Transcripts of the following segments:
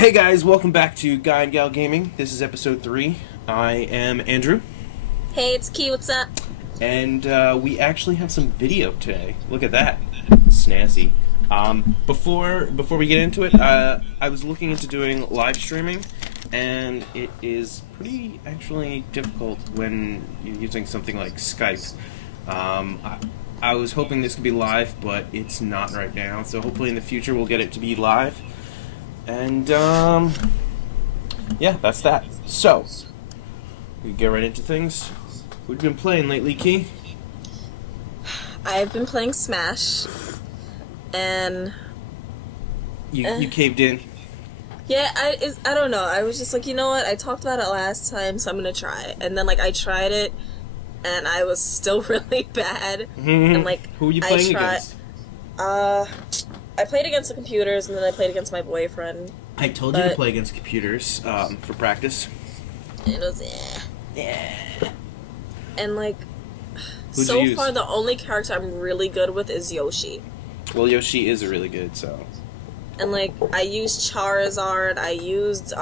Hey guys, welcome back to Guy and Gal Gaming. This is episode 3. I am Andrew. Hey, it's Key, what's up? And we actually have some video today. Look at that. Snazzy. Before we get into it, I was looking into doing live streaming, and it is pretty actually difficult when you're using something like Skype. I was hoping this could be live, but it's not right now, so hopefully in the future we'll get it to be live. And, yeah, that's that. So, we get right into things. What have you been playing lately, Key? I've been playing Smash, and... You caved in? Yeah, I don't know. I was just like, you know what, I talked about it last time, so I'm gonna try it. And then, like, I tried it, and I was still really bad. And, like, who were you playing against? I played against the computers, and then I played against my boyfriend. I told you to play against computers for practice. It was, Yeah. And, like, Who'd so you use? far the only character I'm really good with is Yoshi. Well, Yoshi is really good, so... And, like, I used Charizard, I used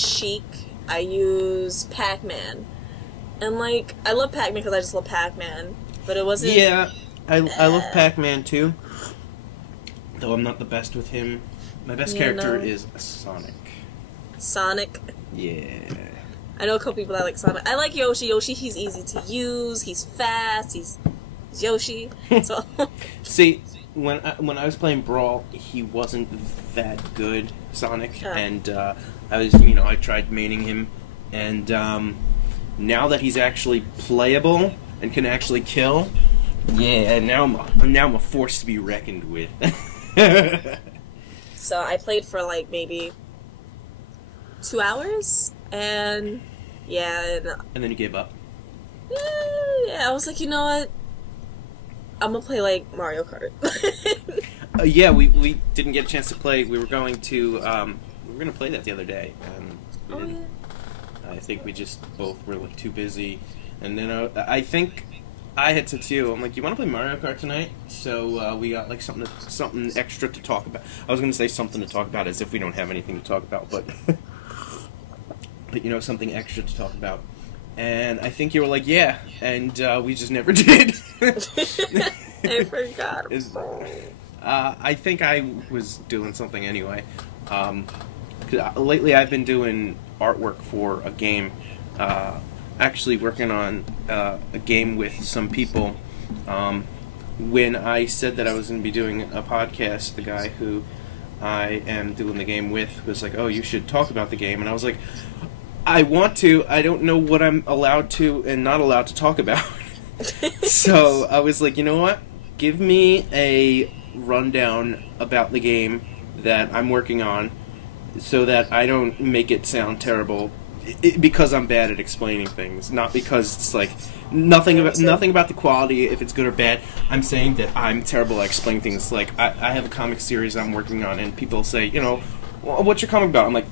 Sheik, I used Pac-Man. And, like, I love Pac-Man because I just love Pac-Man. But it wasn't... Yeah, I love Pac-Man, too. Though I'm not the best with him. My best character is Sonic. Sonic? Yeah. I know a couple people that like Sonic. I like Yoshi. Yoshi, he's easy to use, he's fast, he's Yoshi. So See, when I was playing Brawl, he wasn't that good, Sonic, and I tried maining him, and now that he's actually playable and can actually kill, yeah, now I'm a force to be reckoned with. So I played for like maybe 2 hours, and yeah, and then you gave up. Yeah, I was like, you know what? I'm gonna play like Mario Kart. Yeah, we didn't get a chance to play. We were going to play that the other day, and we didn't. Yeah. I think we just both were like too busy, and then I think I had said to you, I'm like, you want to play Mario Kart tonight? So we got like something extra to talk about. I was going to say something to talk about as if we don't have anything to talk about, but but something extra to talk about. And I think you were like, yeah, and we just never did. I forgot. I think I was doing something anyway. Lately I've been doing artwork for a game. Actually working on a game with some people. When I said that I was going to be doing a podcast, the guy who I am doing the game with was like, oh, you should talk about the game. And I was like, I want to. I don't know what I'm allowed to and not allowed to talk about. So I was like, you know what? Give me a rundown about the game that I'm working on so that I don't make it sound terrible. Because I'm bad at explaining things, not because it's like nothing about the quality, if it's good or bad. I'm saying that I'm terrible at explaining things. Like I have a comic series I'm working on, and people say, well, what's your comic about? I'm like,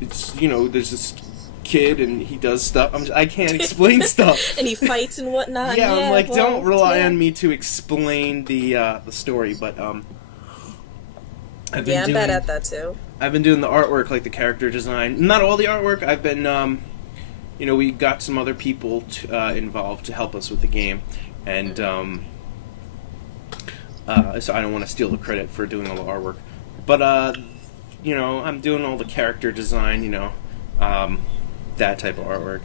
it's there's this kid and he does stuff. I can't explain stuff. And he fights and whatnot. Yeah, I'm like, don't rely on me to explain the story. But I'm bad at that too. I've been doing the artwork, like the character design. Not all the artwork. I've been, we got some other people involved to help us with the game, and so I don't want to steal the credit for doing all the artwork. But I'm doing all the character design. That type of artwork.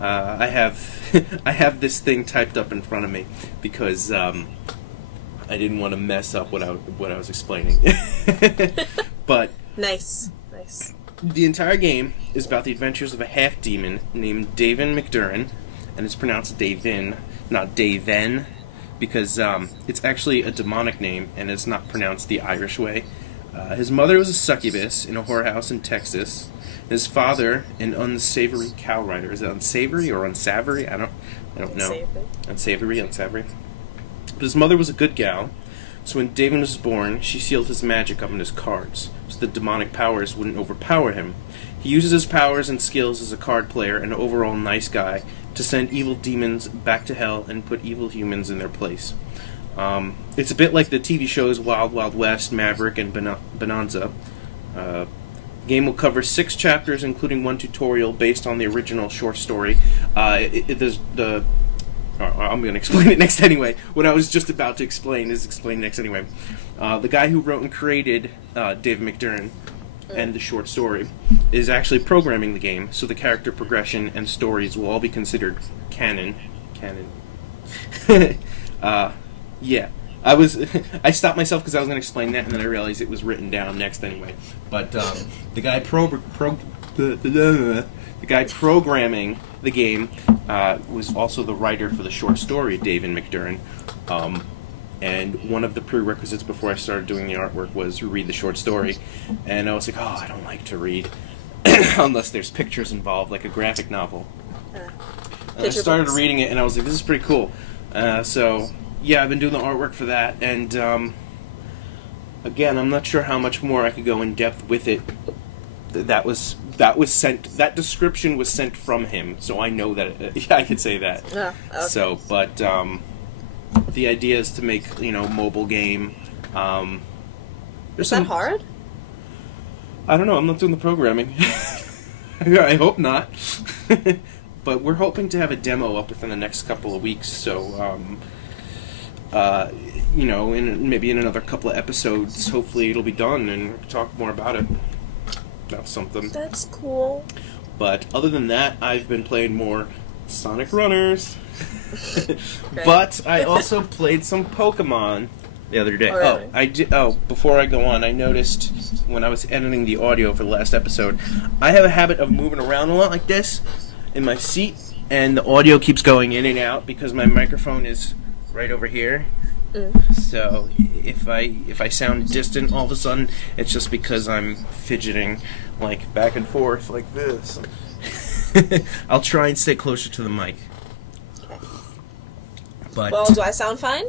I have this thing typed up in front of me because I didn't want to mess up what I was explaining. But Nice. the entire game is about the adventures of a half-demon named Davin McDurrin, and it's pronounced Davin, not Daven, because it's actually a demonic name, and it's not pronounced the Irish way. His mother was a succubus in a whorehouse in Texas. His father, an unsavory cow rider. Is it unsavory or unsavory? I don't know. Unsavory. But his mother was a good gal, so when Davin was born, she sealed his magic up in his cards, so the demonic powers wouldn't overpower him. He uses his powers and skills as a card player and an overall nice guy to send evil demons back to hell and put evil humans in their place. It's a bit like the TV shows Wild Wild West, Maverick, and Bonanza. Game will cover 6 chapters, including 1 tutorial based on the original short story. I'm going to explain it next anyway. What I was just about to explain is explained next anyway. The guy who wrote and created Davin McDurrin and the short story is actually programming the game, so the character progression and stories will all be considered canon. Yeah. I stopped myself because I was going to explain that, and then I realized it was written down next anyway. But the guy programming the game was also the writer for the short story, Davin McDurrin. And one of the prerequisites before I started doing the artwork was read the short story. And I was like, oh, I don't like to read unless there's pictures involved, like a graphic novel. And I started reading it, and I was like, this is pretty cool. So, yeah, I've been doing the artwork for that. And, again, I'm not sure how much more I could go in depth with it. That description was sent from him, so I know that I could say that. Okay. So, but the idea is to make, mobile game. Is that hard? I don't know. I'm not doing the programming. I hope not. But we're hoping to have a demo up within the next couple of weeks. So, maybe in another couple of episodes, hopefully it'll be done and we'll talk more about it. That's something. That's cool. But other than that, I've been playing more Sonic Runners. Okay. But I also played some Pokemon the other day. Oh, really? I did. Oh, before I go on, I noticed when I was editing the audio for the last episode, I have a habit of moving around a lot like this in my seat, and the audio keeps going in and out because my microphone is right over here. So if I sound distant all of a sudden, it's just because I'm fidgeting like back and forth like this. I'll try and stay closer to the mic. But Well, do I sound fine?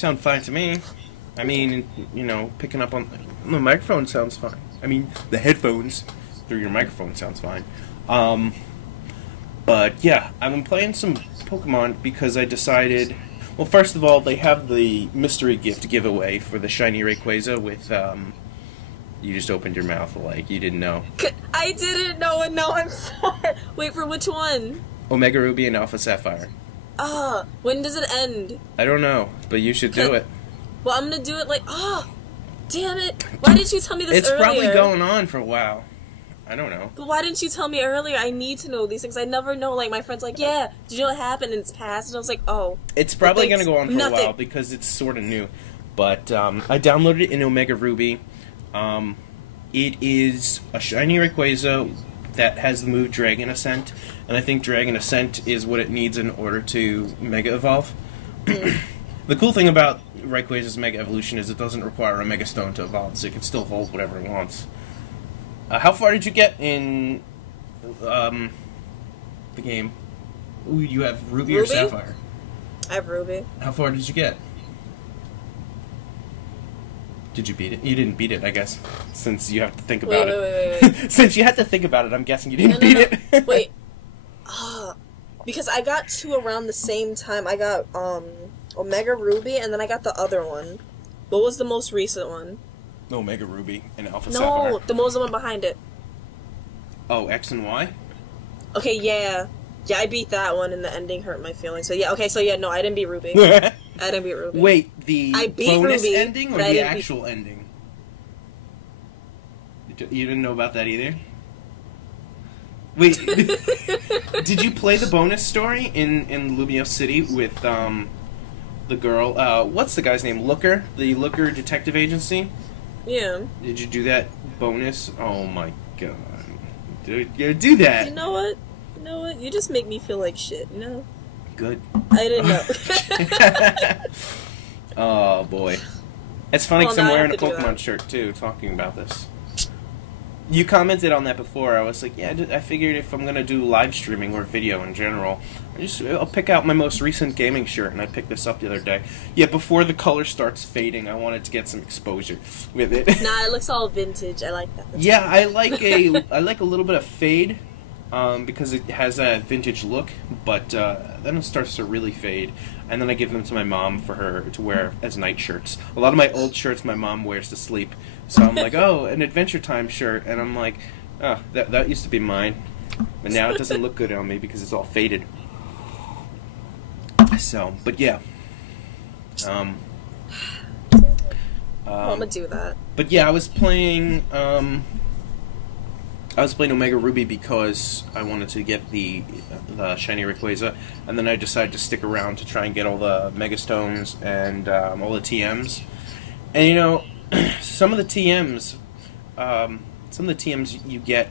sound fine to me. I mean, picking up on the microphone sounds fine. I mean, the headphones through your microphone sounds fine. But yeah, I've been playing some Pokemon because I decided. Well, first of all, they have the mystery gift giveaway for the shiny Rayquaza with, you just opened your mouth like you didn't know. I didn't know, and now I'm sorry. Wait, for which one? Omega Ruby and Alpha Sapphire. When does it end? I don't know, but you should do it. Well, I'm gonna do it damn it. Why didn't you tell me this earlier? It's probably going on for a while. I don't know. But why didn't you tell me earlier? I need to know these things. I never know. Like, my friend's like, yeah, did you know what happened? And it's passed. And I was like, oh. It's probably going to go on for a while because it's sort of new. But I downloaded it in Omega Ruby. It is a shiny Rayquaza that has the move Dragon Ascent. And I think Dragon Ascent is what it needs in order to Mega Evolve. The cool thing about Rayquaza's Mega Evolution is it doesn't require a Mega Stone to evolve, so it can still hold whatever it wants. How far did you get in the game? Ooh, you have Ruby or Sapphire? I have Ruby. How far did you get? Did you beat it? You didn't beat it, I guess, since you have to think about it. Wait. Since you had to think about it, I'm guessing you didn't beat it. Wait. Because I got 2 around the same time. I got Omega Ruby, and then I got the other one. What was the most recent one? Omega Ruby and Alpha Sapphire. No, the most one behind it. Oh, X and Y? Okay, yeah. Yeah, I beat that one, and the ending hurt my feelings. So yeah, okay, so yeah, no, I didn't beat Ruby. I didn't beat Ruby. Wait, the I beat bonus Ruby, ending or the actual ending? You didn't know about that either? Wait, did you play the bonus story in Lumio City with the girl? What's the guy's name? Looker? The Looker Detective Agency? Yeah. Did you do that bonus? Oh my god. Do that. You know what? You just make me feel like shit, Good. I didn't know. Oh boy. It's funny because I'm wearing a Pokemon that shirt too, talking about this. You commented on that before. I was like, yeah, I figured if I'm going to do live streaming or video in general, I'll pick out my most recent gaming shirt, and I picked this up the other day. Yeah, before the color starts fading, I wanted to get some exposure with it. Nah, it looks all vintage. I like that. Yeah, I like a little bit of fade because it has that vintage look, but then it starts to really fade. And then I give them to my mom for her to wear as night shirts. A lot of my old shirts my mom wears to sleep. So I'm like, oh, an Adventure Time shirt. And I'm like, oh, that used to be mine. But now it doesn't look good on me because it's all faded. So, but yeah. I'm gonna do that. But yeah, I was playing Omega Ruby because I wanted to get the shiny Rayquaza, and then I decided to stick around to try and get all the Mega Stones and all the TMs. And you know, some of the TMs you get.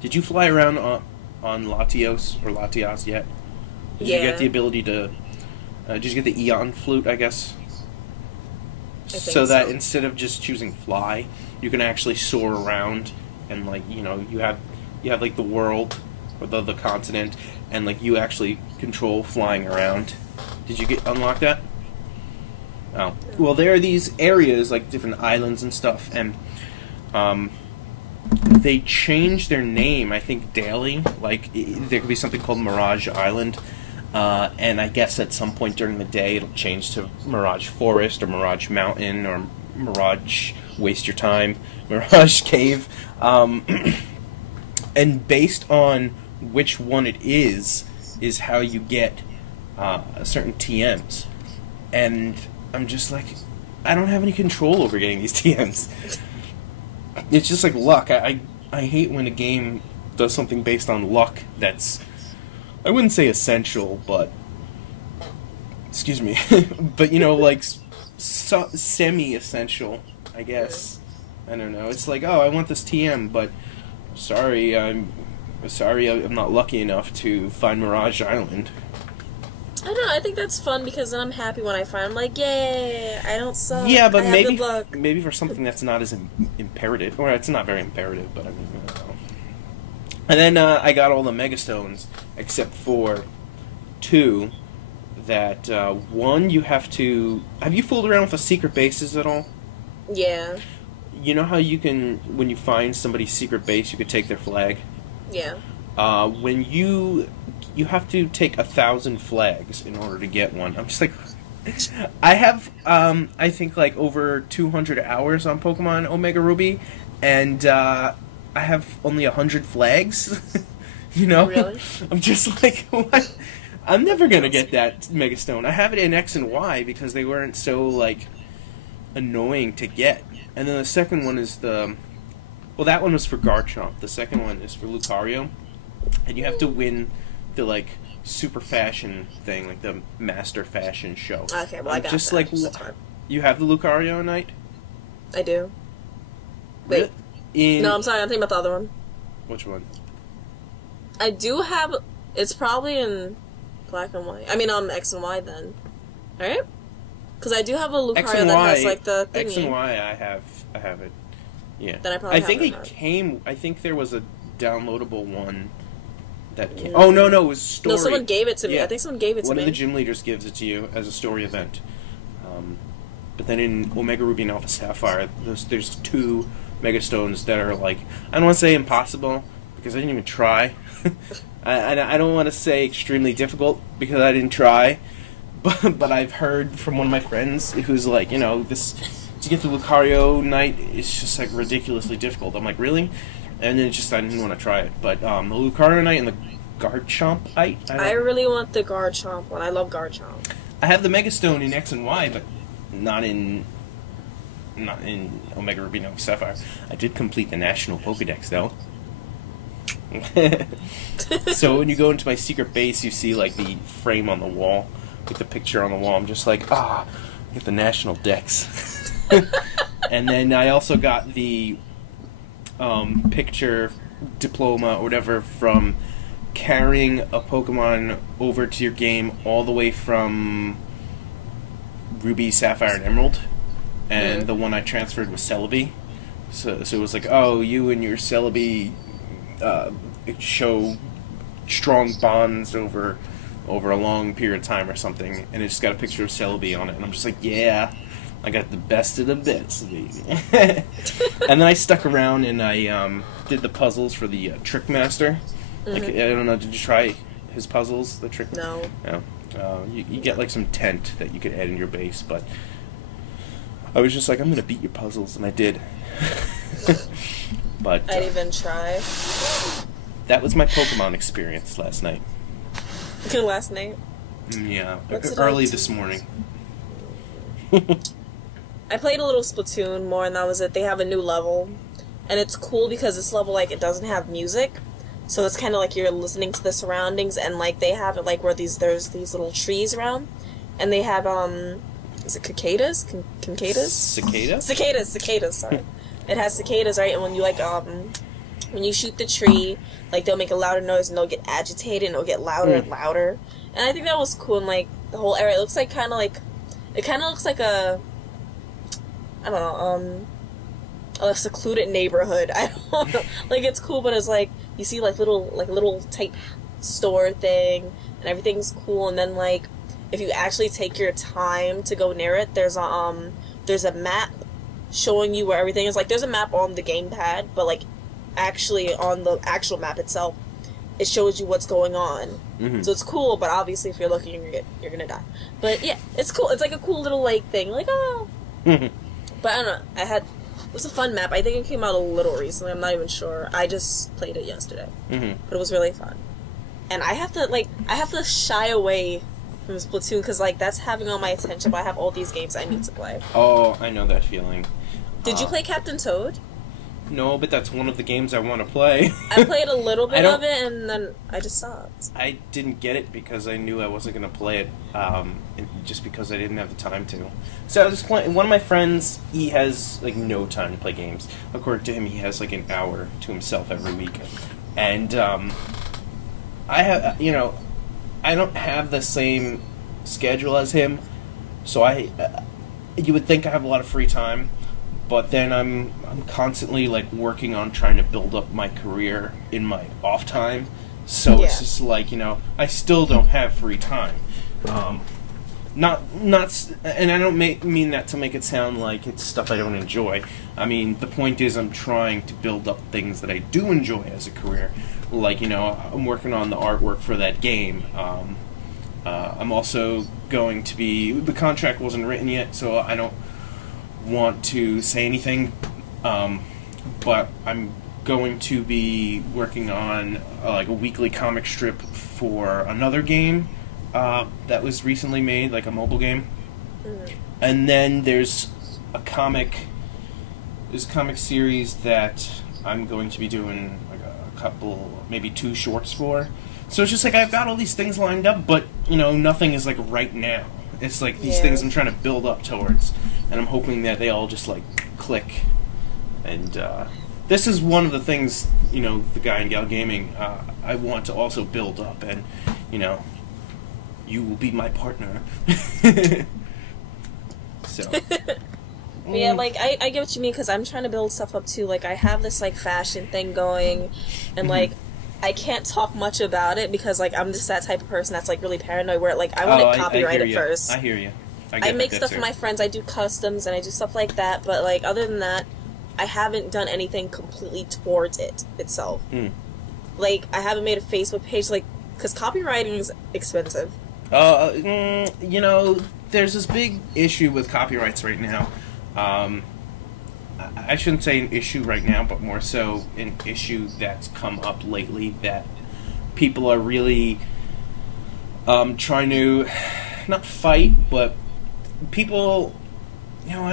Did you fly around on Latios or Latias yet? Did you get the ability to? Did you get the Eon Flute? I guess. So that instead of just choosing fly, you can actually soar around, and like you know you have like the world or the continent, and like you actually control flying around. Did you unlock that? Oh, well, there are these areas like different islands and stuff, and they change their name I think daily. Like there could be something called Mirage Island. And I guess at some point during the day it'll change to Mirage Forest or Mirage Mountain or Mirage Waste Your Time, Mirage Cave. And based on which one it is how you get certain TMs. And I'm just like, I don't have any control over getting these TMs. It's just like luck. I hate when a game does something based on luck that's... I wouldn't say essential, but... Excuse me. But, you know, like, semi-essential, I guess. I don't know. It's like, oh, I want this TM, but... Sorry, I'm not lucky enough to find Mirage Island. I don't know, I think that's fun because then I'm happy when I find I'm like, yay, I don't suck. Yeah, but I have good luck. maybe for something that's not as imperative, or it's not very imperative, but I mean, I don't know. And then I got all the Mega Stones, except for 2, that, 1, you have to... Have you fooled around with the secret bases at all? Yeah. You know how you can, when you find somebody's secret base, you could take their flag? Yeah. When you have to take 1,000 flags in order to get one. I'm just like... I have, I think, like, over 200 hours on Pokemon Omega Ruby, and, I have only 100 flags, you know? Really? I'm just like, what? I'm never gonna get that Mega Stone. I have it in X and Y because they weren't so, like, annoying to get. And then the second one is the... Well, that one was for Garchomp. The second one is for Lucario. And you have to win the, like, super fashion thing, like the Master Fashion show. Okay, well, I got just that. like, That's fine. You have the Lucario Knight? I do. Wait. No, I'm sorry, I'm thinking about the other one. Which one? I do have... It's probably in black and white. I mean, X and Y then. Right? Because I do have a Lucario that has, like, the thingy. X and Y, I have it. Yeah. Then I probably I think have it it came... I think there was a downloadable one that came... Oh, no, it was story. No, someone gave it to me. Yeah. I think someone gave it to me. One of the gym leaders gives it to you as a story event. But then in Omega Ruby and Alpha Sapphire, there's 2 Mega Stones that are, like... I don't want to say impossible, because I didn't even try. I don't want to say extremely difficult, because I didn't try. But I've heard from one of my friends who's like, you know, this... To get the Lucario Knight, it's just, like, ridiculously difficult. I'm like, really? And then it's just, I didn't want to try it. But the Lucario Knight and the Garchomp, I really want the Garchomp one. I love Garchomp. I have the Mega Stone in X and Y, but not in Omega Ruby and Sapphire. I did complete the National Pokédex, though. So when you go into my secret base, you see, like, the frame on the wall, with the picture on the wall. I'm just like, get the National Dex. And then I also got the picture diploma or whatever from carrying a Pokemon over to your game all the way from Ruby, Sapphire, and Emerald. And the one I transferred was Celebi. So it was like, oh, you and your Celebi show strong bonds over a long period of time or something. And it just got a picture of Celebi on it. And I'm just like, yeah, I got the best of the best, baby. And then I stuck around and I did the puzzles for the Trick Master. Like, I don't know, did you try his puzzles? The Trick? No. No. You get like some tent that you could add in your base, but I was just like, I'm gonna beat your puzzles, and I did. But I'd even try. that was my Pokemon experience last night. Last night? Yeah, What's it early like this morning. I played a little Splatoon more, and that was it. They have a new level, and it's cool because this level, like, it doesn't have music, so it's kind of like you're listening to the surroundings, and like they have it like where there's these little trees around, and they have is it cicadas? Cicadas? Cicadas. Sorry, it has cicadas, right? And when you when you shoot the tree, like they'll make a louder noise, and they'll get agitated, and it'll get louder and louder. And I think that was cool. And like the whole area, it looks like kind of looks like a, I don't know, a secluded neighborhood. I don't know. Like, it's cool, but it's like you see like little type store thing, and everything's cool. And then like if you actually take your time to go near it, there's a map showing you where everything is. Like, there's a map on the gamepad, but like actually on the actual map itself, it shows you what's going on. So it's cool, but obviously if you're looking, you're gonna die. But yeah, it's cool. It's like a cool little like thing, like oh. But I don't know. It was a fun map. I think it came out a little recently. I'm not even sure. I just played it yesterday, but it was really fun. And I have to shy away from Splatoon because like that's having all my attention. But I have all these games I need to play. Oh, I know that feeling. Did you play Captain Toad? No, but that's one of the games I want to play. I played a little bit of it, and then I just stopped. I didn't get it because I knew I wasn't going to play it, just because I didn't have the time to. So I was just playing. One of my friends, he has like no time to play games. According to him, he has like an hour to himself every week, and I have, I don't have the same schedule as him, so you would think I have a lot of free time. But then I'm constantly like working on trying to build up my career in my off time, so it's just like I still don't have free time. Not, and I don't mean that to make it sound like it's stuff I don't enjoy. I mean the point is I'm trying to build up things that I do enjoy as a career. Like I'm working on the artwork for that game. I'm also going to be, the contract wasn't written yet, so I don't want to say anything, but I'm going to be working on like a weekly comic strip for another game that was recently made, like a mobile game. And then there's a comic series that I'm going to be doing like a couple, maybe 2 shorts for. So it's just like I've got all these things lined up, but nothing is like right now. It's like these things I'm trying to build up towards, and I'm hoping that they all just like click. And this is one of the things, the Guy and Gal Gaming, I want to also build up, and you will be my partner. So. Yeah, like I get what you mean, because I'm trying to build stuff up too. Like I have this like fashion thing going, and like I can't talk much about it because like I'm just that type of person that's like really paranoid where like I want to copyright it first. I hear you. I make stuff for my friends. I do customs and I do stuff like that. But like other than that, I haven't done anything completely towards it itself. Like I haven't made a Facebook page, like because copywriting is expensive. There's this big issue with copyrights right now. I shouldn't say an issue right now, but more so an issue that's come up lately that people are really trying to not fight, but people, I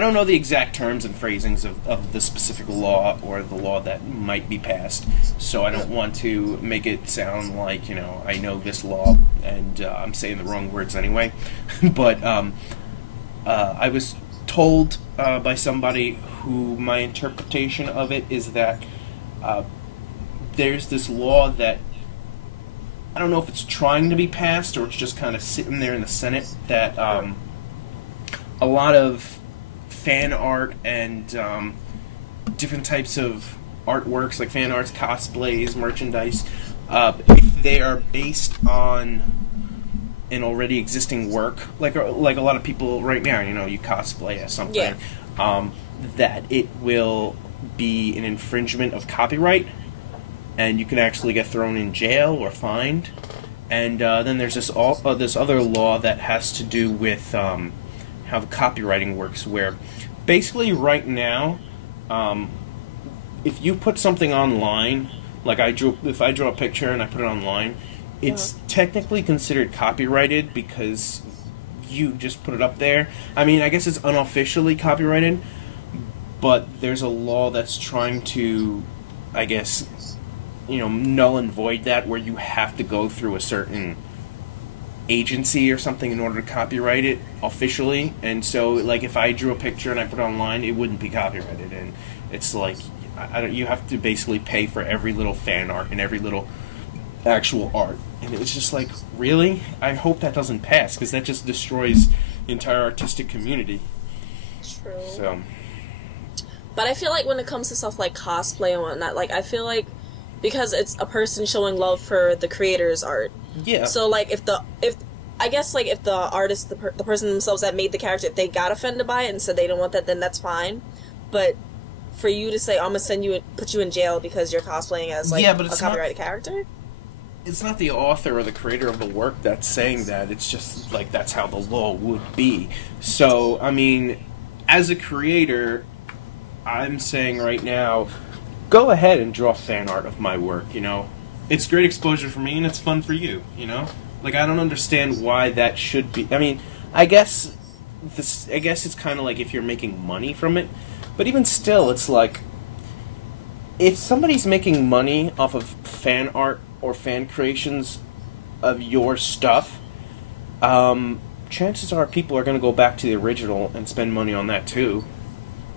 don't know the exact terms and phrasings of the specific law or the law that might be passed, so I don't want to make it sound like, I know this law and I'm saying the wrong words anyway, but I was told by somebody who my interpretation of it is that there's this law that I don't know if it's trying to be passed or it's just kind of sitting there in the Senate that a lot of fan art and different types of artworks like fan arts, cosplays, merchandise, if they are based on an already existing work, like a lot of people right now, you cosplay as something, that it will be an infringement of copyright, and you can actually get thrown in jail or fined. And then there's this other law that has to do with how the copywriting works, where basically right now, if you put something online, like if I draw a picture and I put it online, it's technically considered copyrighted because you just put it up there. I mean, I guess it's unofficially copyrighted, but there's a law that's trying to, I guess, null and void that, where you have to go through a certain agency or something in order to copyright it officially. And so, like, if I drew a picture and I put it online, it wouldn't be copyrighted. And it's like, you have to basically pay for every little fan art and every little actual art. And it's just like, really? I hope that doesn't pass, because that just destroys the entire artistic community. True. So. But I feel like when it comes to stuff like cosplay and whatnot, like, I feel like because it's a person showing love for the creator's art. Yeah. So, like, if the artist, the person themselves that made the character, if they got offended by it and said they don't want that, then that's fine. But for you to say, I'm gonna put you in jail because you're cosplaying as, like, a copyrighted character? It's not the author or the creator of the work that's saying that. It's just, like, that's how the law would be. So, I mean, as a creator, I'm saying right now, go ahead and draw fan art of my work, It's great exposure for me, and it's fun for you, Like, I don't understand why that should be. I mean, I guess it's kind of like if you're making money from it, but even still, it's like, if somebody's making money off of fan art or fan creations of your stuff, chances are people are going to go back to the original and spend money on that too.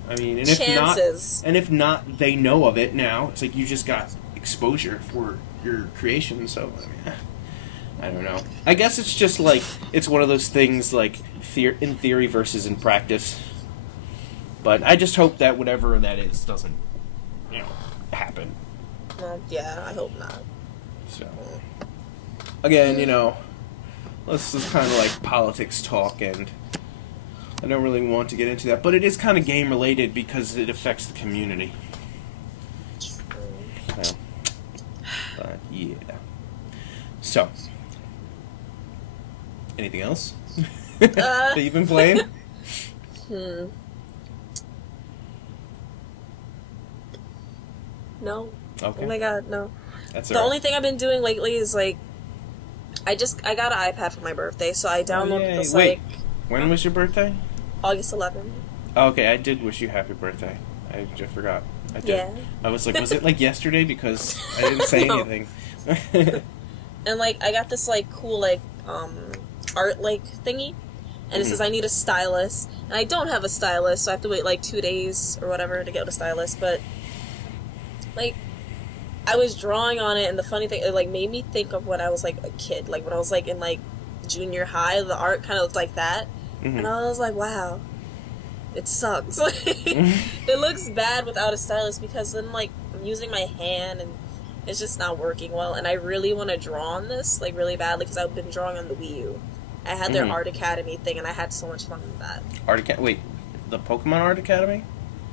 I mean, and if not, they know of it now. It's like you just got exposure for your creation. So, I mean, I don't know. I guess it's just like, it's one of those things, like, in theory versus in practice. But I just hope that whatever that is doesn't, happen. Well, yeah, I hope not. So, again, this is kind of like politics talk, and I don't really want to get into that, but it is kind of game related because it affects the community. So, but yeah. So, anything else that you've been playing? No. Okay. Oh my god, no. That's the only thing I've been doing lately is, like, I got an iPad for my birthday, so I downloaded this, like... When was your birthday? August 11th. Oh, okay, I did wish you happy birthday. I just forgot. I did. Yeah. I was like, was it, like, yesterday? Because I didn't say anything. And, like, I got this, like, cool, like, art, like, thingy. And it says I need a stylus. And I don't have a stylus, so I have to wait, like, 2 days or whatever to get a stylus. But, like, I was drawing on it, and the funny thing, it, like, made me think of when I was, like, a kid. Like, when I was, like, in, like, junior high, the art kind of looked like that. Mm-hmm. And I was like, wow, it sucks. It looks bad without a stylus, because then, like, I'm using my hand, and it's just not working well. And I really want to draw on this, like, really badly, because I've been drawing on the Wii U. I had their Art Academy thing, and I had so much fun with that. Wait, the Pokemon Art Academy?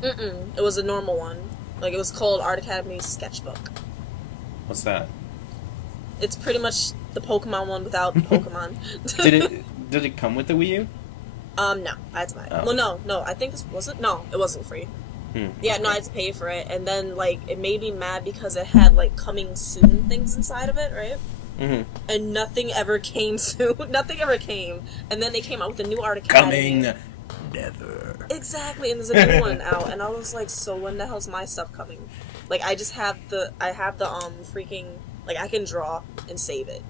It was a normal one. Like, it was called Art Academy Sketchbook. What's that? It's pretty much the Pokemon one without Pokemon. Did it come with the Wii U? No, I had to buy it. Oh. Well, no, I think this was it. No, it wasn't free. Yeah, no, I had to pay for it, and then, like, it made me mad because it had, like, coming soon things inside of it, right? Mm-hmm. And nothing ever came soon. Nothing ever came. And then they came out with a new Art Academy. Coming never. Exactly, and there's a new one out, and I was like, so when the hell's my stuff coming? Like, I have the freaking, like, I can draw and save it.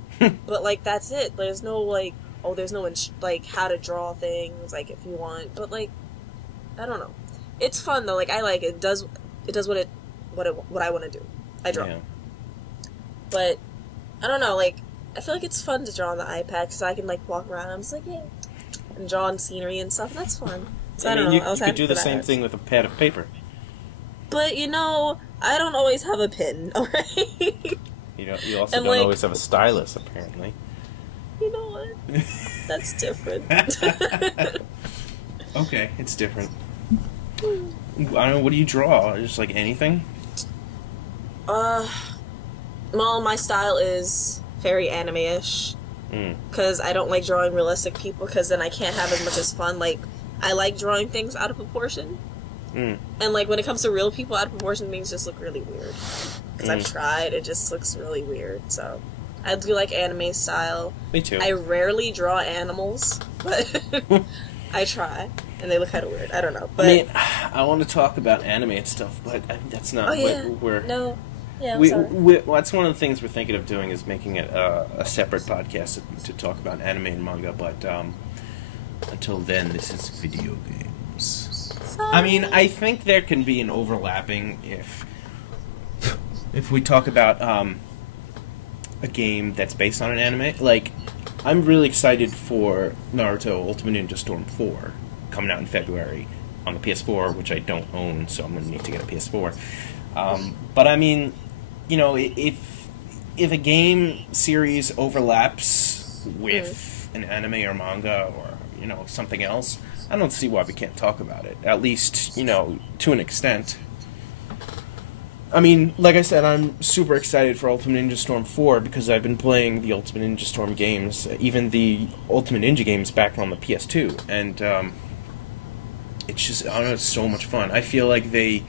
But, like, that's it. There's no, like, there's no, like, how to draw things, like, if you want. But, like, I don't know. It's fun, though. Like, I like it. It does what I want to do. I draw. Yeah. But I don't know, like, I feel like it's fun to draw on the iPad, because I can, like, walk around, I'm just like, yeah, and draw on scenery and stuff, and that's fun. So I don't know, I was happy you could do the same thing with a pad of paper. But, I don't always have a pen, alright? You also don't always have a stylus, apparently. You know what? That's different. Okay, it's different. I don't know, what do you draw? Just like anything? Well, my style is very anime-ish. Because I don't like drawing realistic people, because then I can't have as much as fun. Like, I like drawing things out of proportion. And, like, when it comes to real people, out of proportion things just look really weird. Because I've tried, it just looks really weird. So, I do like anime style. Me too. I rarely draw animals, but I try. And they look kind of weird. I don't know. But, I mean, I want to talk about anime and stuff, but I mean, that's not what we're... No. Yeah, I'm sorry. That's one of the things we're thinking of doing, is making it a separate podcast to talk about anime and manga, but until then, this is video games. Sorry. I mean, I think there can be an overlapping if we talk about a game that's based on an anime. Like, I'm really excited for Naruto Ultimate Ninja Storm 4 coming out in February on the PS4, which I don't own, so I'm going to need to get a PS4. But I mean, you know, if a game series overlaps with an anime or manga or, you know, something else, I don't see why we can't talk about it. At least, you know, to an extent. I mean, like I said, I'm super excited for Ultimate Ninja Storm 4 because I've been playing the Ultimate Ninja Storm games, even the Ultimate Ninja games back on the PS2, and it's just, I don't know, it's so much fun. I feel like I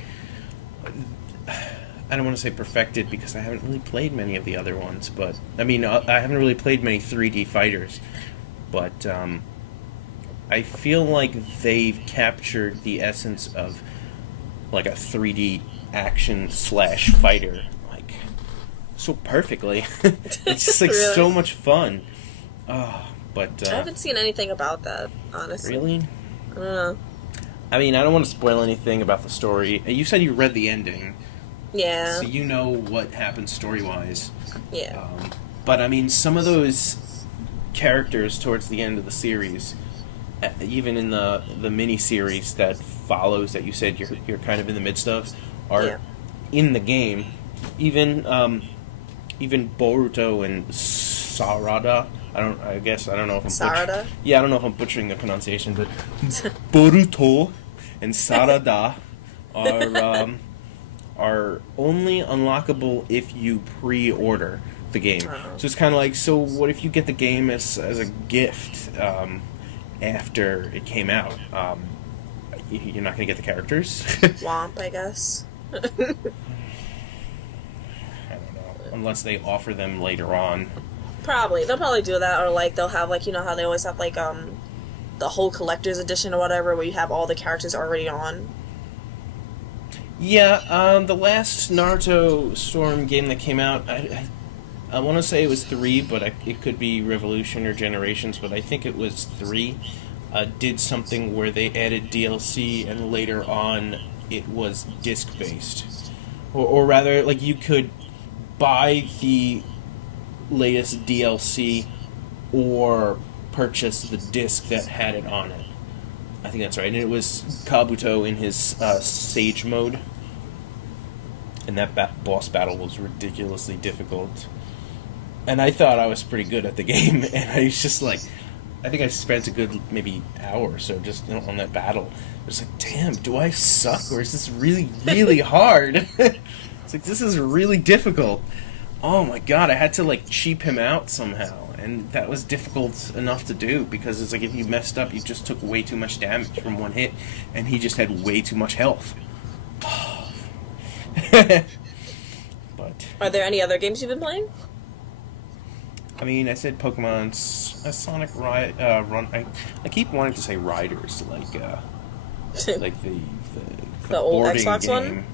don't want to say perfected because I haven't really played many of the other ones, but I mean, I haven't really played many 3D fighters, but I feel like they've captured the essence of like a 3D action / fighter, like, so perfectly. It's just like really? So much fun. But I haven't seen anything about that, honestly. Really? I don't know. I mean, I don't want to spoil anything about the story. You said you read the ending. Yeah. So you know what happens story-wise. Yeah. But, I mean, some of those characters towards the end of the series, even in the mini-series that follows that you said you're kind of in the midst of, are in the game. Even Boruto and Sarada, I don't know if I'm Sarada? I don't know if I'm butchering the pronunciation, but Boruto and Sarada are only unlockable if you pre-order the game. So it's kind of like, so what if you get the game as a gift after it came out? You're not going to get the characters? Womp, I guess. I don't know. Unless they offer them later on. Probably. They'll probably do that, or like they'll have, like, you know how they always have like the whole collector's edition or whatever, where you have all the characters already on. Yeah, the last Naruto Storm game that came out, I want to say it was 3, but it could be Revolution or Generations, but I think it was 3, did something where they added DLC, and later on it was disc-based. Or rather, like, you could buy the latest DLC or purchase the disc that had it on it. I think that's right. And it was Kabuto in his Sage mode. And that boss battle was ridiculously difficult. And I thought I was pretty good at the game. And I was just like, I think I spent a good maybe hour or so just on that battle. I was like, damn, do I suck? Or is this really, really hard? It's like, this is really difficult. Oh my god, I had to like cheap him out somehow. And that was difficult enough to do, because it's like if you messed up, you just took way too much damage from one hit, and he just had way too much health. But Are there any other games you've been playing? I mean, I said Pokemon's Sonic Run. I keep wanting to say Riders, like the old boarding Xbox game. one?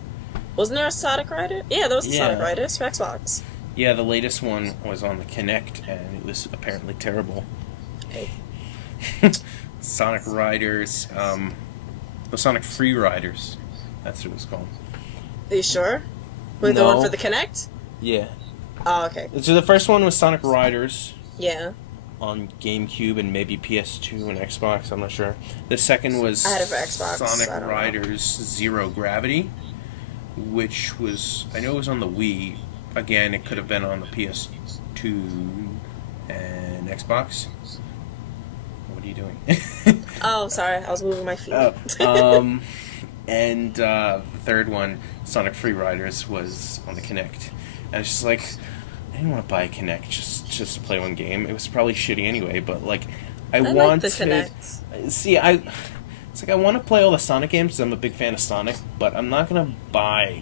Wasn't there a Sonic Rider? Yeah, there was a Sonic Yeah. Riders for Xbox. Yeah, the latest one was on the Kinect, and it was apparently terrible. Hey. Sonic Riders, the Sonic Free Riders. That's what it was called. Are you sure? With the No. one for the Kinect? Yeah. Oh, okay. So the first one was Sonic Riders Yeah. on GameCube and maybe PS2 and Xbox, I'm not sure. The second was I had it for Xbox, I Sonic don't know. Riders Zero Gravity, which was, I know it was on the Wii. Again, it could have been on the PS2 and Xbox. What are you doing? Oh, sorry, I was moving my feet. And the third one, Sonic Free Riders, was on the Kinect. And it's just like, I didn't want to buy a Kinect just to play one game. It was probably shitty anyway, but like, I want like the to Kinect. see. It's like I want to play all the Sonic games because I'm a big fan of Sonic, but I'm not gonna buy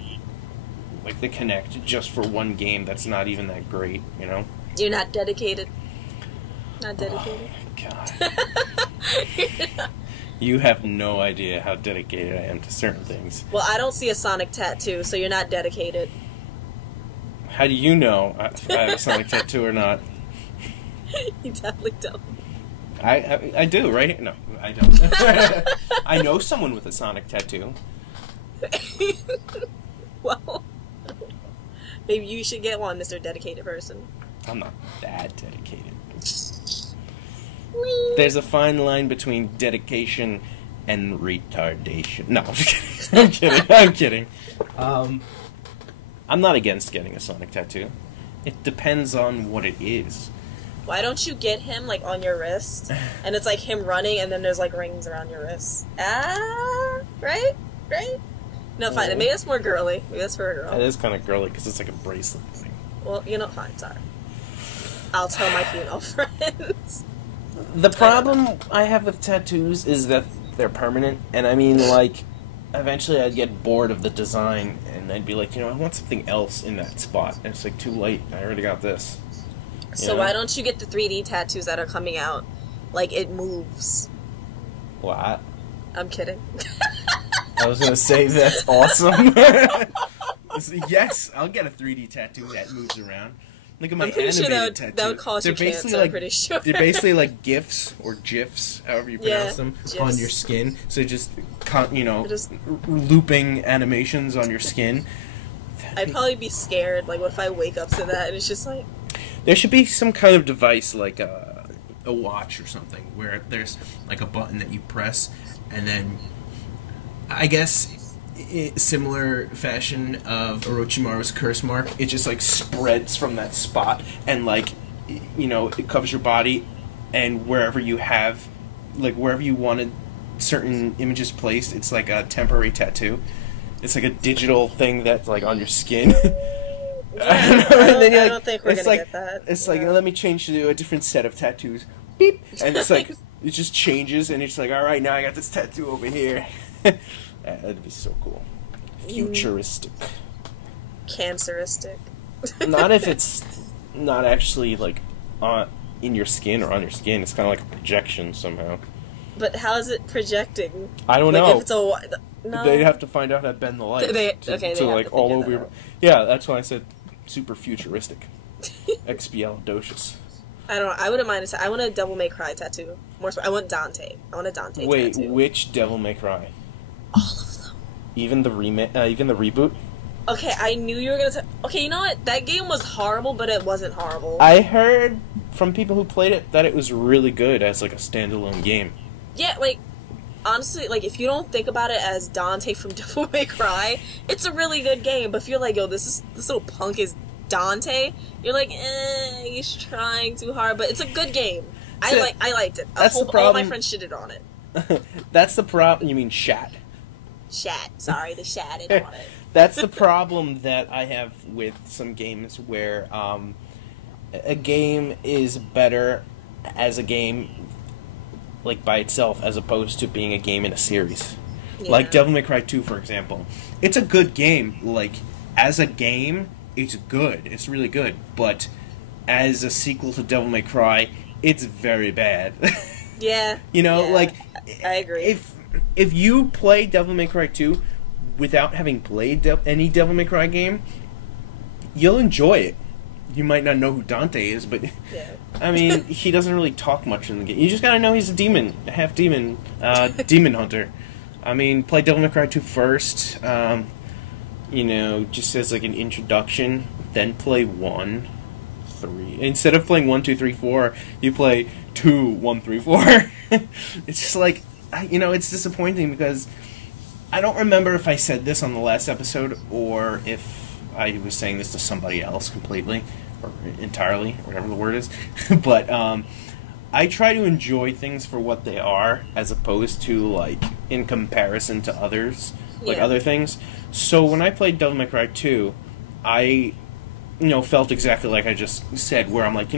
like the Kinect just for one game that's not even that great. You know? You're not dedicated. Not dedicated. Oh, God. You have no idea how dedicated I am to certain things. Well, I don't see a Sonic tattoo, so you're not dedicated. How do you know if I have a Sonic tattoo or not? You definitely don't. I do, right? No, I don't. I know someone with a Sonic tattoo. Well, maybe you should get one, Mr. Dedicated Person. I'm not that dedicated. There's a fine line between dedication and retardation. No, I'm kidding. I'm kidding. I'm not against getting a Sonic tattoo. It depends on what it is. Why don't you get him, like, on your wrist, and it's like him running, and then there's, like, rings around your wrist? Right? No, fine. Maybe that's more girly. Maybe that's for a girl. It is kind of girly, because it's like a bracelet thing. Well, fine, sorry. I'll tell my female friends. The problem I have with tattoos is that they're permanent, and I mean, like, eventually I'd get bored of the design, and I'd be like, I want something else in that spot, and it's like, too late, I already got this. So why don't you get the 3D tattoos that are coming out? Like, it moves. What? I'm kidding. I was gonna say, that's awesome. Yes, I'll get a 3D tattoo that moves around. Look at my animated tattoo. That would cause you cancer, I'm pretty sure. They're basically like GIFs, or GIFs, however you pronounce them, GIFs. On your skin. So just looping animations on your skin. I'd probably be scared. Like, what if I wake up to that and it's just like... There should be some kind of device, like a watch or something, where there's like a button that you press, and then, I guess, similar fashion of Orochimaru's curse mark, it just like spreads from that spot, and like, it covers your body, and wherever you have, like wherever you wanted certain images placed, it's like a temporary tattoo. It's like a digital thing that's like on your skin. I don't think we're gonna get that. It's like, let me change to a different set of tattoos. Beep! And it's like, it just changes, and it's like, alright, now I got this tattoo over here. That'd be so cool. Futuristic. Canceristic. Not if it's not actually, like, in your skin or on your skin. It's kind of like a projection somehow. But how is it projecting? I don't know. If it's no. They'd have to find out how to bend the light. All over. Yeah, that's why I said super futuristic. Expialidocious. I wouldn't mind. I want a Devil May Cry tattoo. I want Dante. I want a Dante tattoo. Wait, which Devil May Cry? All of them. Even the even the reboot? Okay, I knew you were gonna okay, you know what? That game was horrible, but it wasn't horrible. I heard from people who played it that it was really good as like a standalone game. Yeah, like, honestly, like, if you don't think about it as Dante from Devil May Cry, it's a really good game. But if you're like, yo, this little punk is Dante, you're like, he's trying too hard. But it's a good game. I liked it. All my friends shitted on it. That's the problem. You mean shat? Shat. Sorry, the shatted on it. That's the problem that I have with some games where a game is better as a game, like, by itself, as opposed to being a game in a series. Yeah. Like Devil May Cry 2, for example. It's a good game. Like, as a game, it's good. It's really good. But as a sequel to Devil May Cry, it's very bad. Yeah. Like, I agree. If you play Devil May Cry 2 without having played any Devil May Cry game, you'll enjoy it. You might not know who Dante is, but yeah. I mean, he doesn't really talk much in the game. You just gotta know he's a demon, a half demon, demon hunter. I mean, play Devil May Cry 2 first, just as like an introduction, then play 1, 3. Instead of playing 1, 2, 3, 4, you play 2, 1, 3, 4. It's just like, it's disappointing because I don't remember if I said this on the last episode or if I was saying this to somebody else completely, or entirely, whatever the word is. But I try to enjoy things for what they are, as opposed to like in comparison to others, like other things. So when I played Devil May Cry 2, I felt exactly like I just said, where I'm like,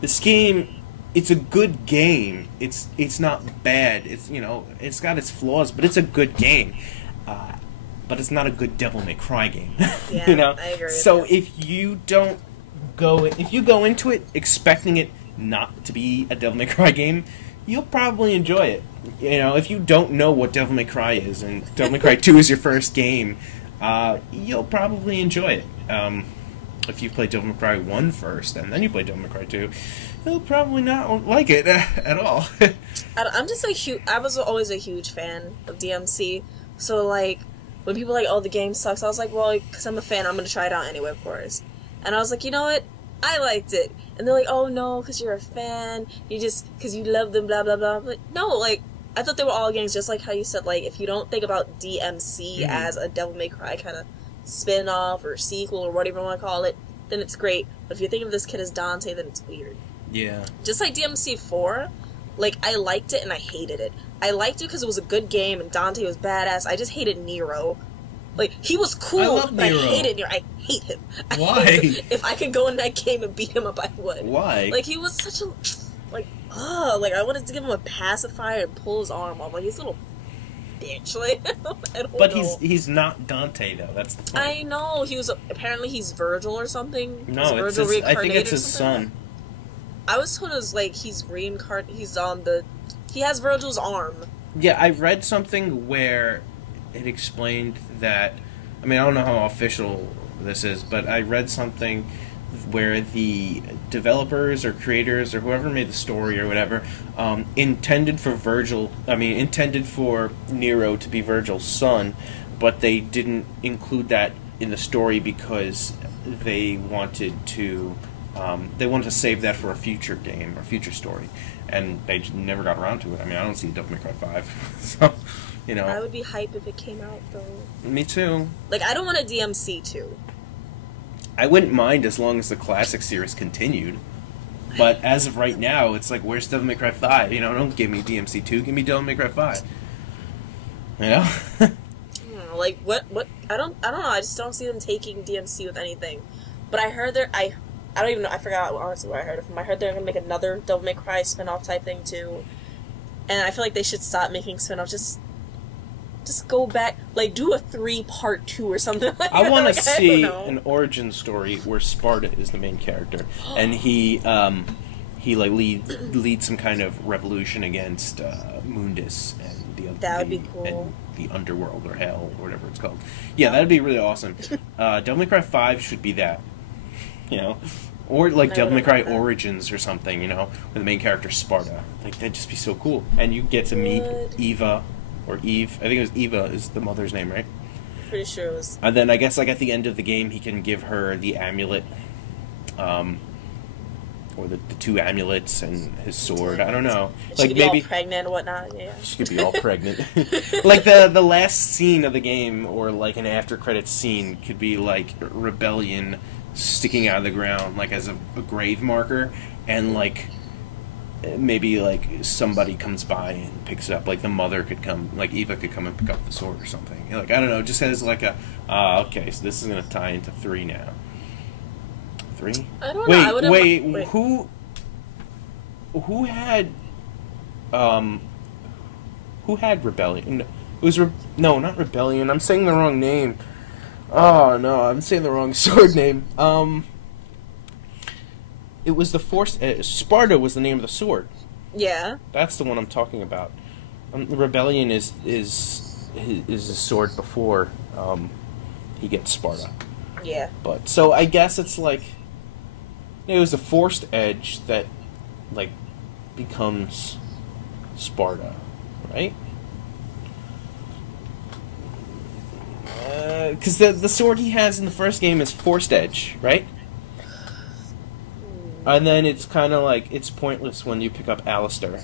this game, it's a good game. It's not bad. It's it's got its flaws, but it's a good game. But it's not a good Devil May Cry game. Yeah, I agree. So if you go into it expecting it not to be a Devil May Cry game, you'll probably enjoy it. If you don't know what Devil May Cry is and Devil May Cry 2 is your first game, you'll probably enjoy it. If you played Devil May Cry 1 first and then you play Devil May Cry 2, you'll probably not like it at all. I was always a huge fan of DMC, so like when people are like, oh, the game sucks, I was like, well, because I'm a fan, I'm gonna try it out anyway, of course. And I was like, you know what? I liked it. And they're like, oh no, because you're a fan, because you love them, blah blah blah. But no, like, I thought they were all games, just like how you said, like, if you don't think about DMC as a Devil May Cry kind of spin-off or sequel or whatever you want to call it, then it's great. But if you think of this kid as Dante, then it's weird. Yeah. Just like DMC 4, like, I liked it and I hated it. I liked it because it was a good game and Dante was badass. I just hated Nero. Like, he was cool, I love but Nero. I hated Nero. I hate him. Why? If I could go in that game and beat him up, I would. Why? Like, he was such a... Like, I wanted to give him a pacifier and pull his arm off. Like, he's a little bitch. Like, I don't know. He's not Dante, though. That's the point. I know. Apparently he's Virgil or something. No, I think it's his son. I was told it was, like, he's reincarnated. He has Virgil's arm. Yeah, I read something where it explained that... I mean, I don't know how official this is, but I read something where the developers or creators or whoever made the story or whatever intended for Nero to be Virgil's son, but they didn't include that in the story because they wanted to save that for a future game or future story, and they just never got around to it. I mean, I don't see Devil May Cry 5, so I would be hyped if it came out though. Me too. Like, I don't want a DMC 2. I wouldn't mind as long as the classic series continued. But as of right now, it's like, where's Devil May Cry 5? Don't give me DMC 2, give me Devil May Cry 5. Like, what? I don't know, I just don't see them taking DMC with anything. But I heard I don't even know, I forgot honestly where I heard it from. I heard they're going to make another Devil May Cry spin-off type thing, too. And I feel like they should stop making spin-offs, just go back, like, do a 3-part 2 or something like that. I want to see an origin story where Sparta is the main character, and he leads some kind of revolution against Mundus and that would be cool. And the underworld or hell or whatever it's called. Yeah, that'd be really awesome. Devil May Cry 5 should be that, or like Devil May Cry Origins or something, where the main character is Sparta. Like, that'd just be so cool, and you get to meet Eva. Or Eve. I think it was Eva is the mother's name, right? Pretty sure it was. And then I guess, like, at the end of the game, he can give her the amulet, or the 2 amulets and his sword. I don't know. She could be all pregnant and whatnot. Yeah. She could be all pregnant. Like, the last scene of the game, or like an after-credits scene, could be like rebellion sticking out of the ground, like as a grave marker, and like... maybe like somebody comes by and picks it up, like the mother could come, like Eva could come and pick up the sword or something. Like, I don't know, just as like a okay, so this is gonna tie into 3 now. 3? I don't know. Wait. Who had rebellion? It was no, not rebellion. I'm saying the wrong name. Oh no, I'm saying the wrong sword name. It was the Force... Sparta was the name of the sword. Yeah. That's the one I'm talking about. Rebellion is his sword before he gets Sparta. Yeah. But, so I guess it's like... It was the Forced Edge that, like, becomes Sparta, right? Because the sword he has in the first game is Forced Edge, right? And then it's kind of like, it's pointless when you pick up Alistair.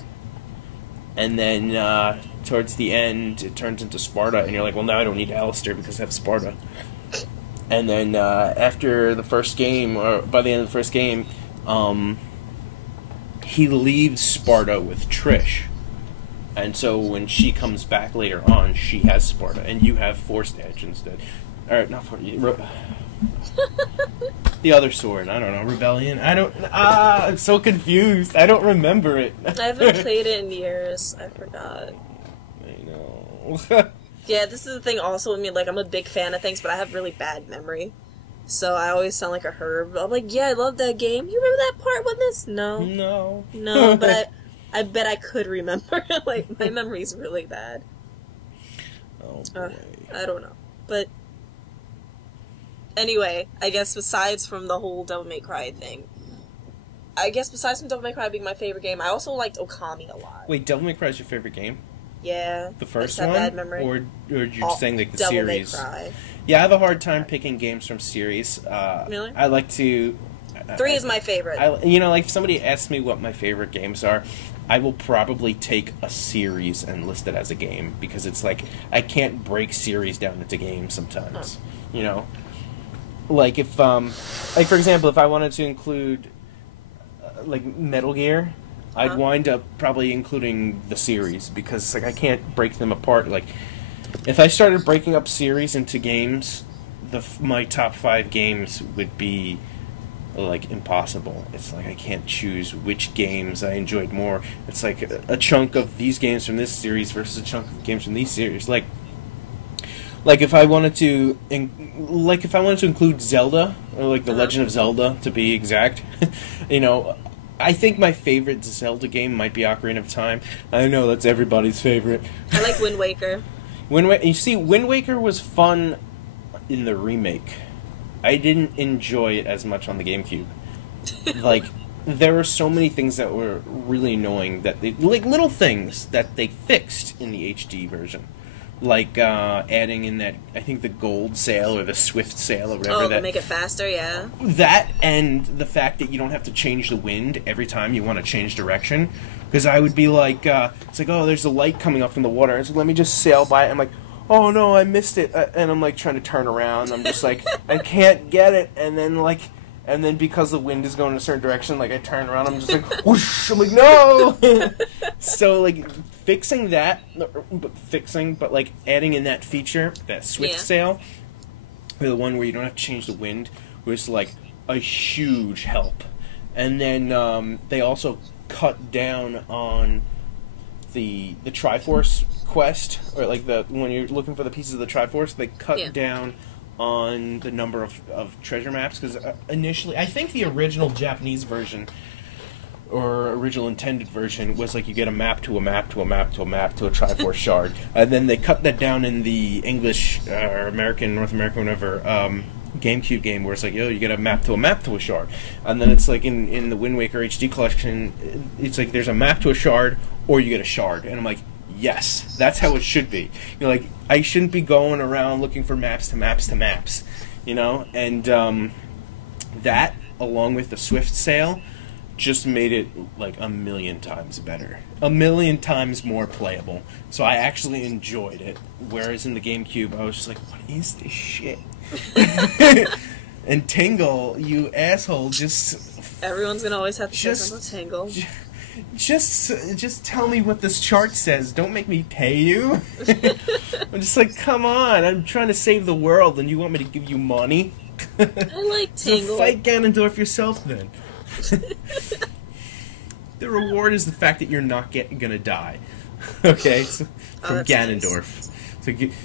And then, towards the end, it turns into Sparta, and you're like, well, now I don't need Alistair because I have Sparta. And then after the first game, or by the end of the first game, he leaves Sparta with Trish. And so when she comes back later on, she has Sparta, and you have Forced Edge instead. Or, not Forced... the other sword, I don't know, Rebellion? I'm so confused. I don't remember it. I haven't played it in years. I forgot. I know. Yeah, this is the thing also with me, like, I'm a big fan of things, but I have really bad memory. So I always sound like a herb. I'm like, yeah, I love that game. You remember that part with this? No. No, but I bet I could remember. Like, my memory's really bad. Oh, boy. I don't know. But anyway, I guess besides from the whole Devil May Cry thing, besides from Devil May Cry being my favorite game, I also liked Okami a lot. Wait, Devil May Cry is your favorite game? Yeah. The first one? one? Bad memory. Or you're saying, like, the Devil series? May Cry. Yeah, I have a hard time picking games from series. Really? I like to... 3 is my favorite. Like, if somebody asks me what my favorite games are, I will probably take a series and list it as a game, because it's like, I can't break series down into games sometimes, you know? Like, if, like, for example, if I wanted to include, like, Metal Gear, I'd wind up probably including the series, because, like, I can't break them apart. Like, if I started breaking up series into games, my top 5 games would be, like, impossible. It's like I can't choose which games I enjoyed more. It's like a chunk of these games from this series versus a chunk of games from these series. Like if I wanted to, include Zelda, or like the Legend of Zelda to be exact, you know, I think my favorite Zelda game might be Ocarina of Time. I know that's everybody's favorite. I like Wind Waker. You see, Wind Waker was fun in the remake. I didn't enjoy it as much on the GameCube. Like, there were so many things that were really annoying that like little things that they fixed in the HD version. Like, adding in that, I think the gold sail or the swift sail or whatever. Oh, to make it faster, yeah. That, and the fact that you don't have to change the wind every time you want to change direction. Because I would be like, it's like, oh, there's a light coming up from the water. It's like, let me just sail by it. I'm like, oh no, I missed it. And I'm like trying to turn around. I'm just like, I can't get it. And then because the wind is going in a certain direction, like I turn around, I'm just like, whoosh. I'm like, no. So like fixing that, but like adding in that feature, that swift sail, or the one where you don't have to change the wind, was like a huge help. And then they also cut down on the Triforce quest, or like when you're looking for the pieces of the Triforce, they cut down on the number of treasure maps, because initially, I think the original Japanese version, or original intended version, was like you get a map to a map to a map to a map to a Triforce shard, and then they cut that down in the English, or American, North American, whatever, GameCube game, where it's like, yo, you get a map to a shard. And then it's like in the Wind Waker HD collection, it's like there's a map to a shard, or you get a shard. And I'm like, yes, that's how it should be. You know, like, I shouldn't be going around looking for maps to maps to maps, you know? And that, along with the swift sail, just made it like a million times better. A million times more playable. So I actually enjoyed it. Whereas in the GameCube, I was just like, what is this shit? And Tingle, you asshole, just... Everyone's gonna always have to say something about Tingle. Just tell me what this chart says. Don't make me pay you. I'm just like, come on. I'm trying to save the world, and you want me to give you money? I like Tingle. So fight Ganondorf yourself, then. The reward is the fact that you're not gonna die. Okay? So, from Ganondorf. Nice.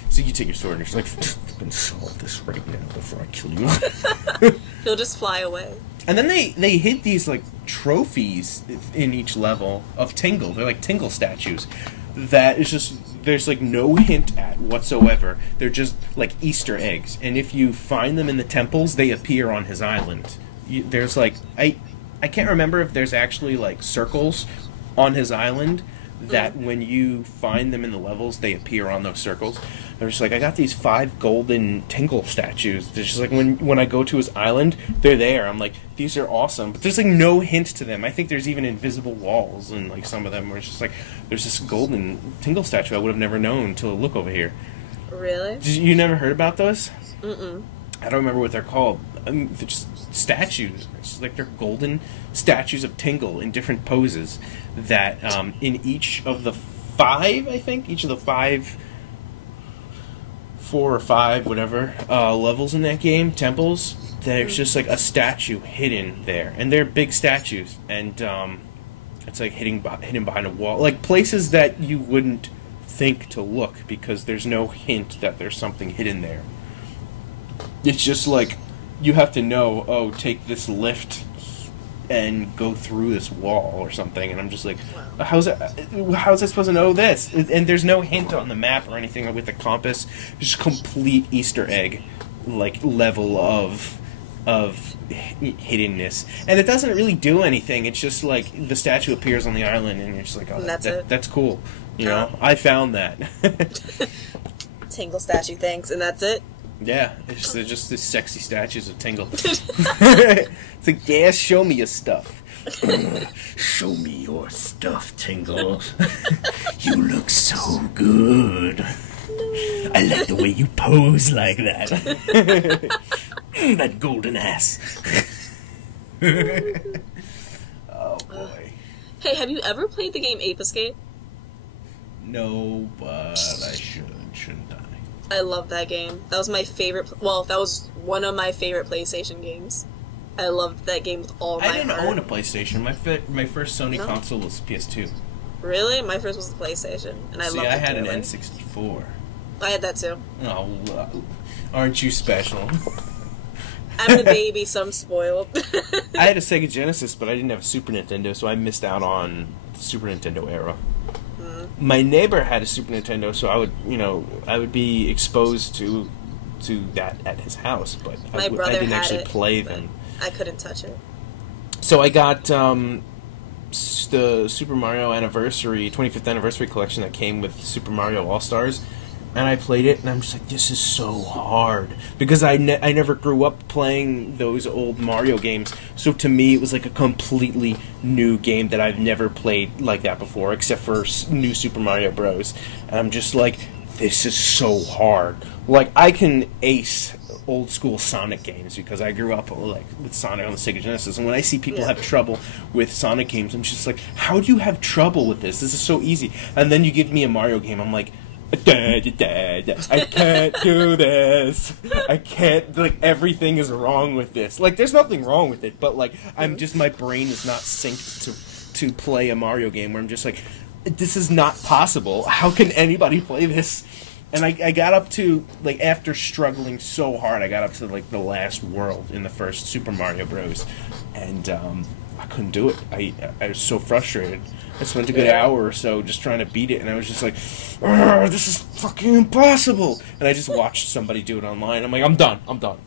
So you take your sword and you're like, I'm gonna solve this right now before I kill you. He'll just fly away. And then they hid these like trophies in each level of Tingle. They're like Tingle statues. That is just, there's like no hint at whatsoever. They're just like Easter eggs. And if you find them in the temples, they appear on his island. There's like, I can't remember if there's actually like circles on his island that when you find them in the levels, they appear on those circles. They're just like, I got these 5 golden Tingle statues. They're just like, when I go to his island, they're there. I'm like, these are awesome. But there's like no hint to them. I think there's even invisible walls in like some of them where it's just like, there's this golden Tingle statue I would have never known until I look over here. Really? You never heard about those? Mm-mm. I don't remember what they're called. They're just statues. It's like they're golden statues of Tingle in different poses. That in each of the 5, I think, each of the 5, 4 or 5, whatever levels in that game, temples. There's just like a statue hidden there, and they're big statues, and it's like hidden behind a wall, like places that you wouldn't think to look because there's no hint that there's something hidden there. It's just like you have to know, oh, take this lift and go through this wall or something, and I'm just like, how's I supposed to know this? And there's no hint on the map or anything with the compass. Just complete Easter egg like level of hiddenness, and it doesn't really do anything. It's just like the statue appears on the island, and you're just like, oh, that's cool. You know, I found that. Tingle statue, thanks, and that's it. Yeah, they're just these sexy statues of Tingle. It's like, yeah, show me your stuff. Show me your stuff, Tingle. You look so good. I like the way you pose like that. That golden ass. Oh, boy. Hey, have you ever played the game Ape Escape? No, but I shouldn't I? I love that game. That was my favorite. Well, that was one of my favorite PlayStation games. I loved that game with all my heart. I didn't own a PlayStation. My first Sony console was PS2. Really? My first was the PlayStation, and I loved it. See, I had dearly. an N64. I had that too. Oh, aren't you special? I'm the baby, so I'm spoiled. I had a Sega Genesis, but I didn't have a Super Nintendo, so I missed out on the Super Nintendo era. My neighbor had a Super Nintendo, so I would be exposed to that at his house, but I didn't actually play them. I couldn't touch it. So I got the Super Mario 25th Anniversary Collection that came with Super Mario All-Stars, and I played it, and I'm just like, this is so hard. Because I never grew up playing those old Mario games, so to me it was like a completely new game that I've never played like that before, except for New Super Mario Bros. And I'm just like, this is so hard. Like, I can ace old school Sonic games because I grew up like with Sonic on the Sega Genesis, and when I see people have trouble with Sonic games, I'm just like, how do you have trouble with this? This is so easy. And then you give me a Mario game, I'm like, I can't do this. I can't, like, everything is wrong with this. Like, there's nothing wrong with it, but, like, my brain is not synced to play a Mario game where I'm just like, this is not possible. How can anybody play this? And I got up to, like, after struggling so hard, I got up to, like, the last world in the first Super Mario Bros. And, I couldn't do it. I was so frustrated. I spent a good hour or so just trying to beat it, and I was just like, this is fucking impossible. And I just watched somebody do it online. I'm like, I'm done.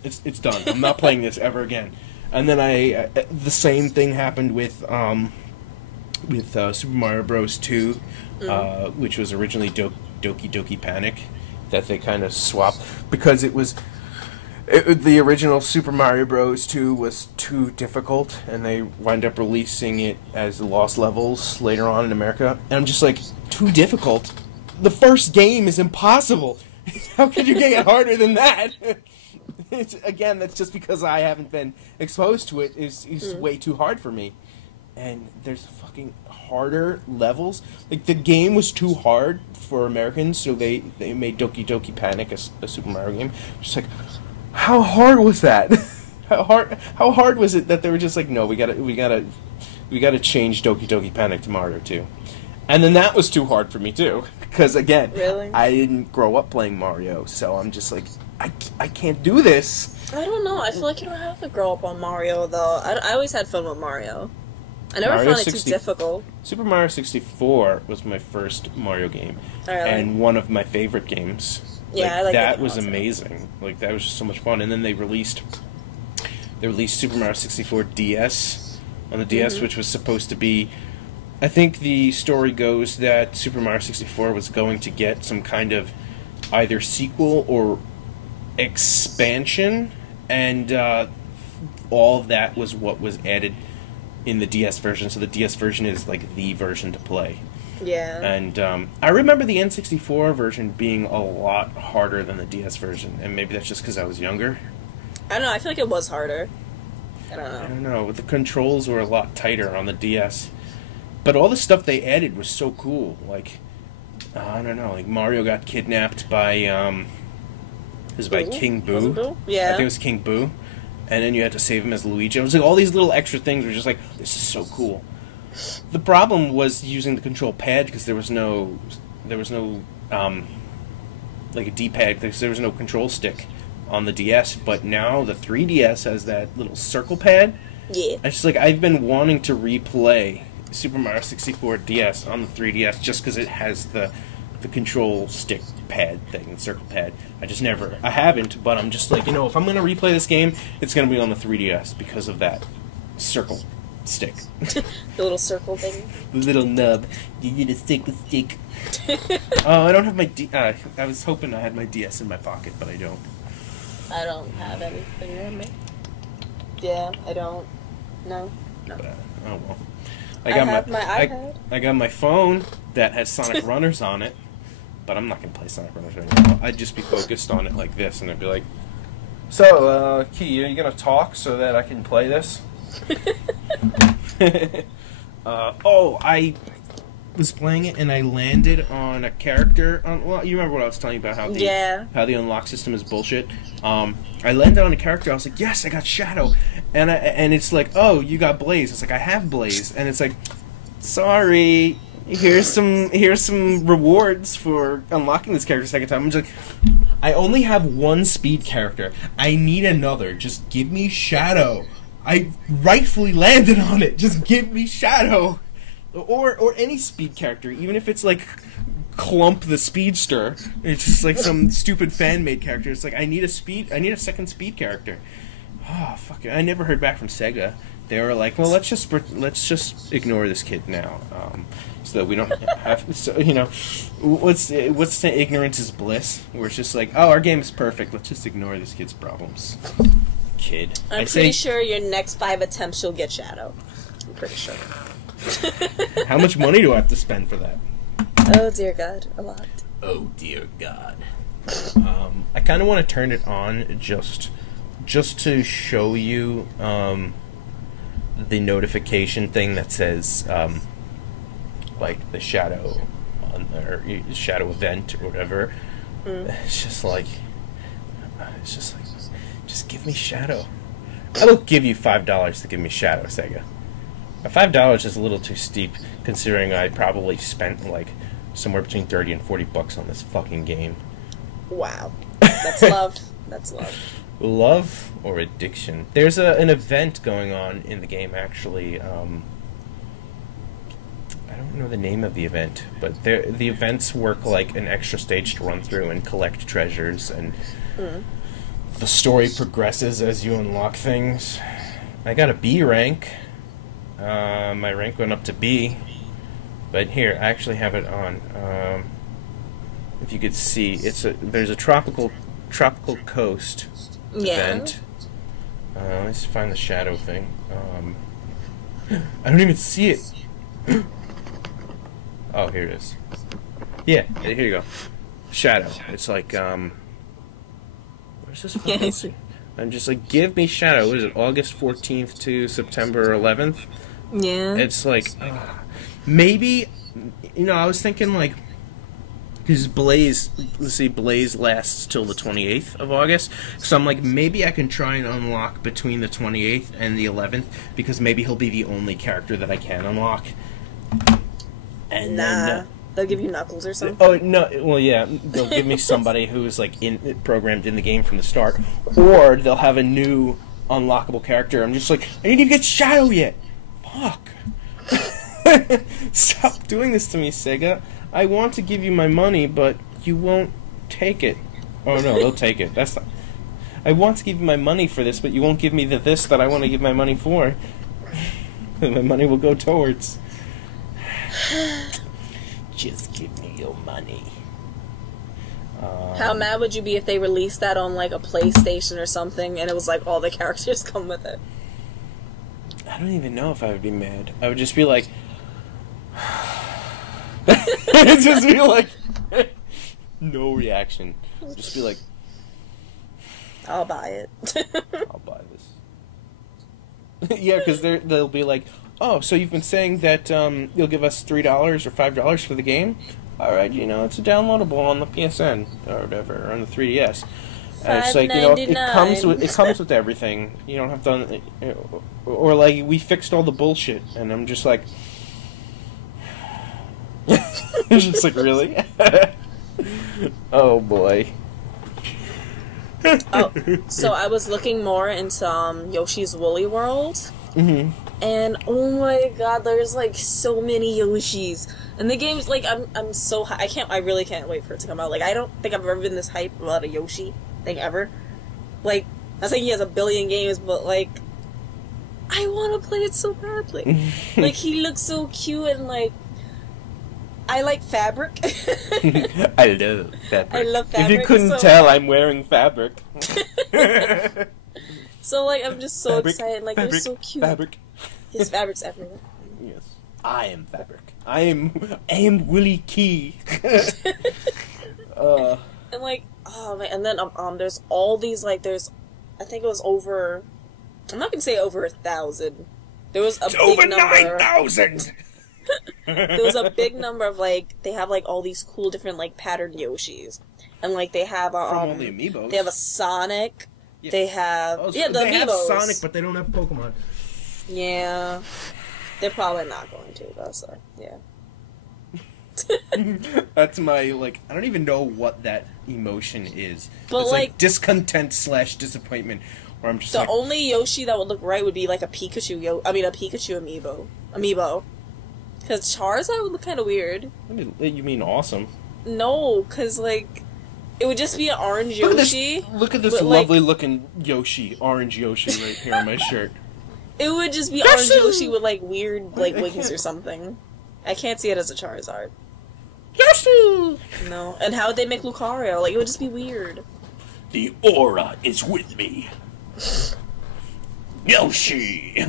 It's done. I'm not playing this ever again. And then the same thing happened with Super Mario Bros. 2, which was originally Doki Doki Panic, that they kind of swapped because the original Super Mario Bros. 2 was too difficult, and they wind up releasing it as the Lost Levels later on in America. And I'm just like, too difficult? The first game is impossible! How could you get it harder than that? Again, that's just because I haven't been exposed to it. It's way too hard for me. And there's fucking harder levels. Like, the game was too hard for Americans, so they made Doki Doki Panic a Super Mario game. Just like, how hard was that? How hard was it that they were just like, no, we gotta change Doki Doki Panic to Mario 2, and then that was too hard for me too, because again, really? I didn't grow up playing Mario, so I'm just like, I can't do this. I don't know. I feel like you don't have to grow up on Mario though. I always had fun with Mario. I never found it too difficult. Super Mario 64 was my first Mario game, and one of my favorite games. Yeah, I like that. Was amazing. Like, that was just so much fun. And then they released Super Mario 64 DS on the DS, which was supposed to be, I think the story goes that Super Mario 64 was going to get some kind of either sequel or expansion, and all of that was what was added in the DS version. So the DS version is like the version to play. Yeah. And I remember the N64 version being a lot harder than the DS version, and maybe that's just because I was younger. I don't know, I feel like it was harder. I don't know. I don't know. The controls were a lot tighter on the DS. But all the stuff they added was so cool. Like, I don't know, like Mario got kidnapped by, it was by King Boo. Was it Boo? Yeah. I think it was King Boo. And then you had to save him as Luigi. It was like all these little extra things were just like, this is so cool. The problem was using the control pad because there was no, like a D-pad, because there was no control stick on the DS. But now the 3DS has that little circle pad. Yeah. I just like, I've been wanting to replay Super Mario 64 DS on the 3DS just because it has the control stick pad thing, circle pad. I haven't, but I'm just like, if I'm going to replay this game, it's going to be on the 3DS because of that circle stick. The little circle thing. The little nub. You need to stick the stick. Oh, I don't have my I was hoping I had my DS in my pocket, but I don't. I don't have anything in me. Yeah, I don't. No. But, oh well. I have my iPad. I got my phone that has Sonic Runners on it, but I'm not going to play Sonic Runners right now. I'd just be focused on it like this, and I'd be like, so, Key, are you going to talk so that I can play this? I was playing it, and I landed on a character. Well, you remember what I was telling you about, how the unlock system is bullshit? I landed on a character, I was like, yes, I got Shadow. And it's like, oh, you got Blaze. It's like, I have Blaze. And it's like, sorry, here's some rewards for unlocking this character a second time. I'm just like, I only have one speed character. I need another. Just give me Shadow. I rightfully landed on it. Just give me Shadow. Or any speed character, even if it's like Clump the Speedster. It's just like some stupid fan-made character. It's like, I need a second speed character. Oh, fuck it. I never heard back from Sega. They were like, well, let's just ignore this kid now, so that we don't have. So, what's the ignorance is bliss? Where it's just like, oh, our game is perfect. Let's just ignore this kid's problems. Kid. I'm pretty sure your next 5 attempts you'll get Shadow. I'm pretty sure. How much money do I have to spend for that? Oh dear God, a lot. Oh dear God. I kind of want to turn it on just to show you the notification thing that says like the shadow or shadow event or whatever. It's just like just give me Shadow. I will give you $5 to give me Shadow, Sega. $5 is a little too steep, considering I probably spent like somewhere between 30 and 40 bucks on this fucking game. Wow, that's love. That's love. Love or addiction? There's an event going on in the game, actually. I don't know the name of the event, but the events work like an extra stage to run through and collect treasures, and the story progresses as you unlock things. I got a B rank. My rank went up to B, but here I actually have it on. If you could see, there's a tropical coast event. Let's find the shadow thing. I don't even see it. Oh, here it is. Yeah, here you go. Shadow. It's like where's this fucking thing? I'm just like, give me Shadow. What is it, August 14th to September 11th? Yeah. It's like, maybe, I was thinking like, because Blaze lasts till the 28th of August, so I'm like, maybe I can try and unlock between the 28th and the 11th, because maybe he'll be the only character that I can unlock. And then, they'll give you Knuckles or something? Oh, no, well, yeah, they'll give me somebody who's, like, programmed in the game from the start, or they'll have a new unlockable character. I'm just like, I didn't even get Shadow yet! Fuck! Stop doing this to me, Sega. I want to give you my money, but you won't take it. Oh, no, they'll take it. That's not... I want to give you my money for this, but you won't give me this that I want to give my money for. My money will go towards... Just give me your money. How mad would you be if they released that on like a PlayStation or something and it was like all the characters come with it? I don't even know if I would be mad. I would just be like... just be like... no reaction. Just be like... I'll buy it. I'll buy this. Yeah, because they'll be like, oh, so you've been saying that you'll give us $3 or $5 for the game? All right, you know, it's downloadable on the PSN or whatever, or on the 3DS. And it's like, you know, it comes with everything. You don't have to, or like, we fixed all the bullshit, and I'm just like, it's just like, really? Oh boy. Oh, so I was looking more into Yoshi's Woolly World, Mm-hmm. and oh my god, there's like so many Yoshis, and the game's like I'm so I really can't wait for it to come out. Like I don't think I've ever been this hyped about a Yoshi thing ever. Like I think he has a billion games, but like I want to play it so badly. Like he looks so cute and like. I like fabric. I love fabric. I love fabric. If you couldn't tell, I'm wearing fabric. So, like, I'm just so excited. Like, they're so cute. Fabric. His fabric's everywhere. Yes. I am fabric. I am Willie Key. And, like, oh, man. And then, there's all these, like, I think it was over, I'm not going to say over 1,000. There was a big over number. 9,000! There was a big number of, like, they have, like, all these cool different, like, patterned Yoshis. And, like, they have, from all the Amiibos. They have a Sonic. Yeah. They have, the they Amiibos. have Sonic, but they don't have Pokemon. Yeah. They're probably not going to, though, so, yeah. That's my, like, I don't even know what that emotion is. But, it's like discontent / disappointment, where I'm just the only Yoshi that would look right would be, like, a Pikachu Amiibo. Because Charizard would look kind of weird. You mean awesome? No, because, like, it would just be an orange Yoshi. Look at this lovely looking Yoshi, orange Yoshi right here on my shirt. It would just be orange Yoshi with, like, weird, like, wings or something. I can't see it as a Charizard. Yoshi! No. And how would they make Lucario? Like, it would just be weird. The aura is with me. Yoshi!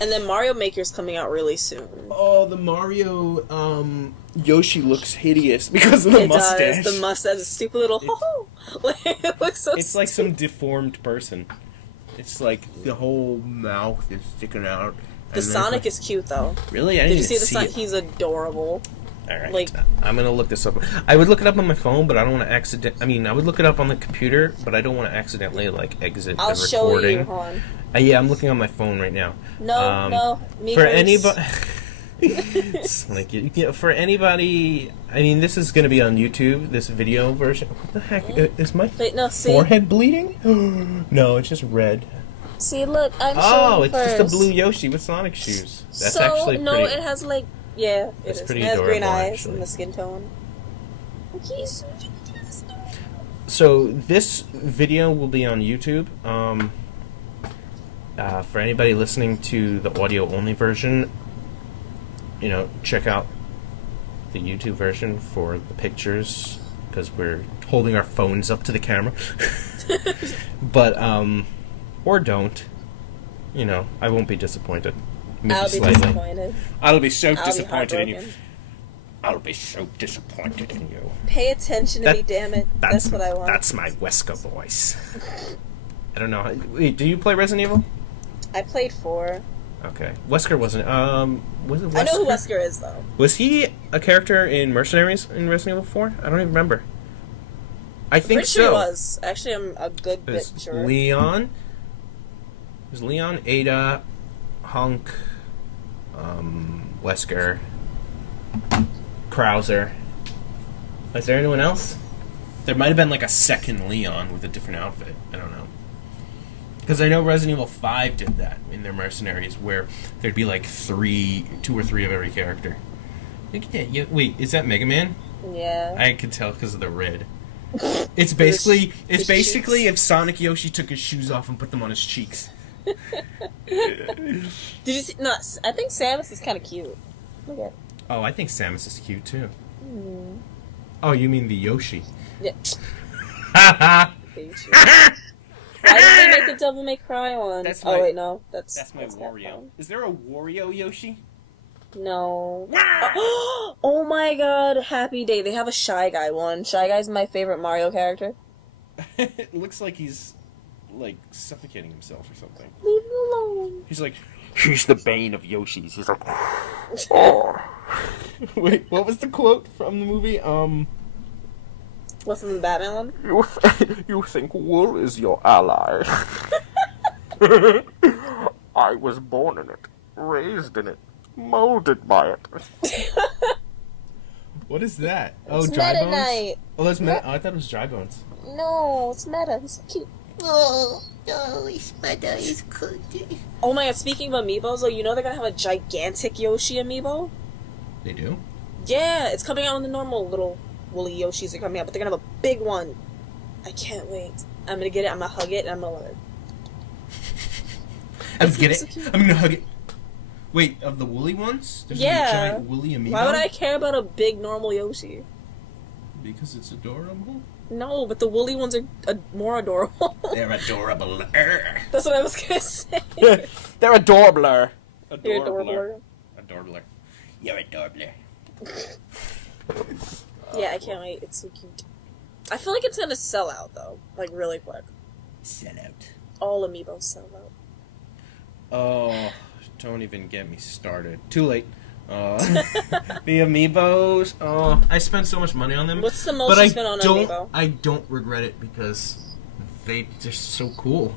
And then Mario Maker's coming out really soon. Oh, the Mario, Yoshi looks hideous because of the mustache. It does. The mustache, a stupid little ho-ho. Like, it looks so It's like some deformed person. It's like the whole mouth is sticking out. The Sonic is cute, though. Really? Did you see the Sonic? He's adorable. Alright. Like, I'm gonna look this up. I would look it up on my phone, but I don't want to I would look it up on the computer, but I don't want to accidentally, like, exit the recording. I'll show you, hon. Yeah, I'm looking on my phone right now. No, me for first. anybody, for anybody, I mean, this is going to be on YouTube. This video version. What the heck is my forehead bleeding? No, it's just red. See, look, I'm showing it's just a blue Yoshi with Sonic shoes. That's actually pretty. No, it has like it pretty has green eyes actually. and the skin tone. So this video will be on YouTube. For anybody listening to the audio-only version, you know, check out the YouTube version for the pictures, because we're holding our phones up to the camera. But, or don't. You know, I won't be disappointed. Maybe I'll be disappointed. I'll be so disappointed in you. I'll be so disappointed in you. Pay attention to me, damn it. That's what I want. That's my Wesker voice. I don't know. Wait, do you play Resident Evil? I played 4. Okay. Wesker wasn't, was it Wesker? I know who Wesker is, though. Was he a character in Mercenaries in Resident Evil 4? I don't even remember. I think pretty sure he was. Actually, I'm a good bit sure. Leon? It was Leon, Ada, Hunk, Wesker, Krauser. Is there anyone else? There might have been like a second Leon with a different outfit. I don't know. Because I know Resident Evil 5 did that in their Mercenaries, where there'd be like 2 or 3 of every character. Wait, is that Mega Man? Yeah. I could tell because of the red. It's basically if Sonic Yoshi took his shoes off and put them on his cheeks. Did you see? No, I think Samus is kind of cute. Look at. Oh, I think Samus is cute too. Oh, you mean the Yoshi? Yeah. Why did they make a Devil May Cry one? Wait, no. That's my Wario. Is there a Wario Yoshi? No. Oh my god, Happy Day. They have a Shy Guy one. Shy Guy's my favorite Mario character. It looks like he's like suffocating himself or something. Leave me alone. He's like, he's the bane of Yoshi's. He's like, oh. Wait, what was the quote from the movie? What, from the Batman one? You think wool is your ally? I was born in it, raised in it, molded by it. What is that? It's Dry Meta Bones? Knight. Oh, that's Meta. Oh, I thought it was Dry Bones. No, it's Meta. He's so cute. Oh, his mother is good. Oh my god, speaking of amiibos, though, you know they're gonna have a gigantic Yoshi amiibo? They do? Yeah, it's coming out when the normal little woolly Yoshis are coming out, but they're gonna have a big one. I can't wait. I'm gonna get it, I'm gonna hug it, and I'm gonna love it. I'm gonna get it. I'm gonna hug it. Wait, of the woolly ones? There's Yeah. a giant woolly amiibo? Why would I care about a big normal Yoshi? Because it's adorable? No, but the woolly ones are more adorable. They're adorable. That's what I was gonna say. They're adorable. You're adorable. Adorable. You're adorable. Yeah, I can't wait. It's so cute. I feel like it's gonna sell out, though. Like, really quick. Sell out. All amiibos sell out. Oh, don't even get me started. Too late. The amiibos. Oh, I spent so much money on them. What's the most you spent on an amiibo? I don't regret it because they're so cool.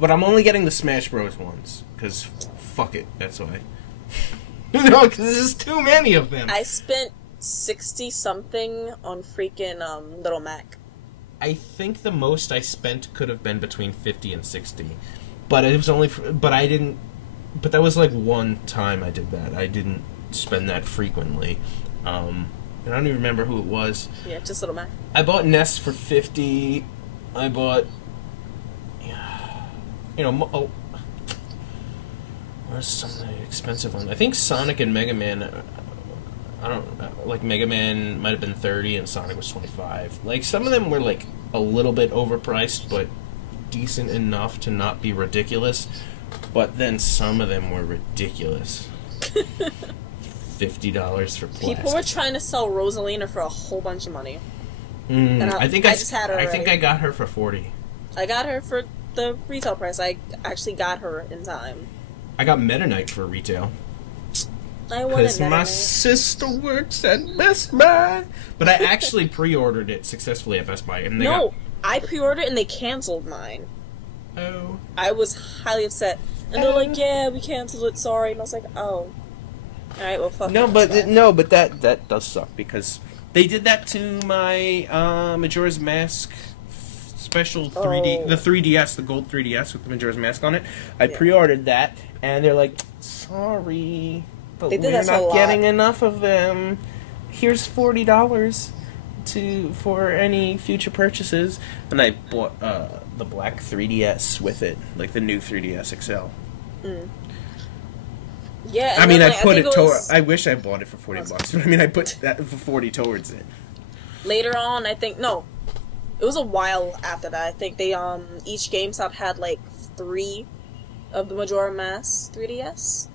But I'm only getting the Smash Bros. Ones because fuck it. That's why. No, because there's too many of them. I spent 60 something on freaking Little Mac. I think the most I spent could have been between 50 and 60. But it was only but I didn't but that was like one time I did that. I didn't spend that frequently. And I don't even remember who it was. Yeah, just Little Mac. I bought Nest for 50. I bought where's some of the expensive ones? I think Sonic and Mega Man I don't like Mega Man might have been 30 and Sonic was 25. Like some of them were like a little bit overpriced but decent enough to not be ridiculous. But then some of them were ridiculous. $50 for plastic. People were trying to sell Rosalina for a whole bunch of money. And I just had her. I think I got her for 40. I got her for the retail price. I actually got her in time. I got Meta Knight for retail. I wanted Because Meta my Knight. sister works at Best Buy. But I actually pre-ordered it successfully at Best Buy. And I pre-ordered it and they canceled mine. Oh. I was highly upset. And they're like, yeah, we canceled it, sorry. And I was like, oh. Alright, well, fuck No, it, but that's fine. no, but that does suck because they did that to my Majora's Mask special 3D, the 3DS, the gold 3DS with the Majora's Mask on it. I pre-ordered that, and they're like, sorry, but They did we're that to a not lot. getting enough of them. Here's $40 for any future purchases, and I bought the black 3DS with it, like the new 3DS XL. Mm. Yeah, I mean, I think it was I wish I bought it for $40, but I mean, I put that for 40 towards it. later on. I think no, it was a while after that. I think they each GameStop had like 3 of the Majora Mask 3DS.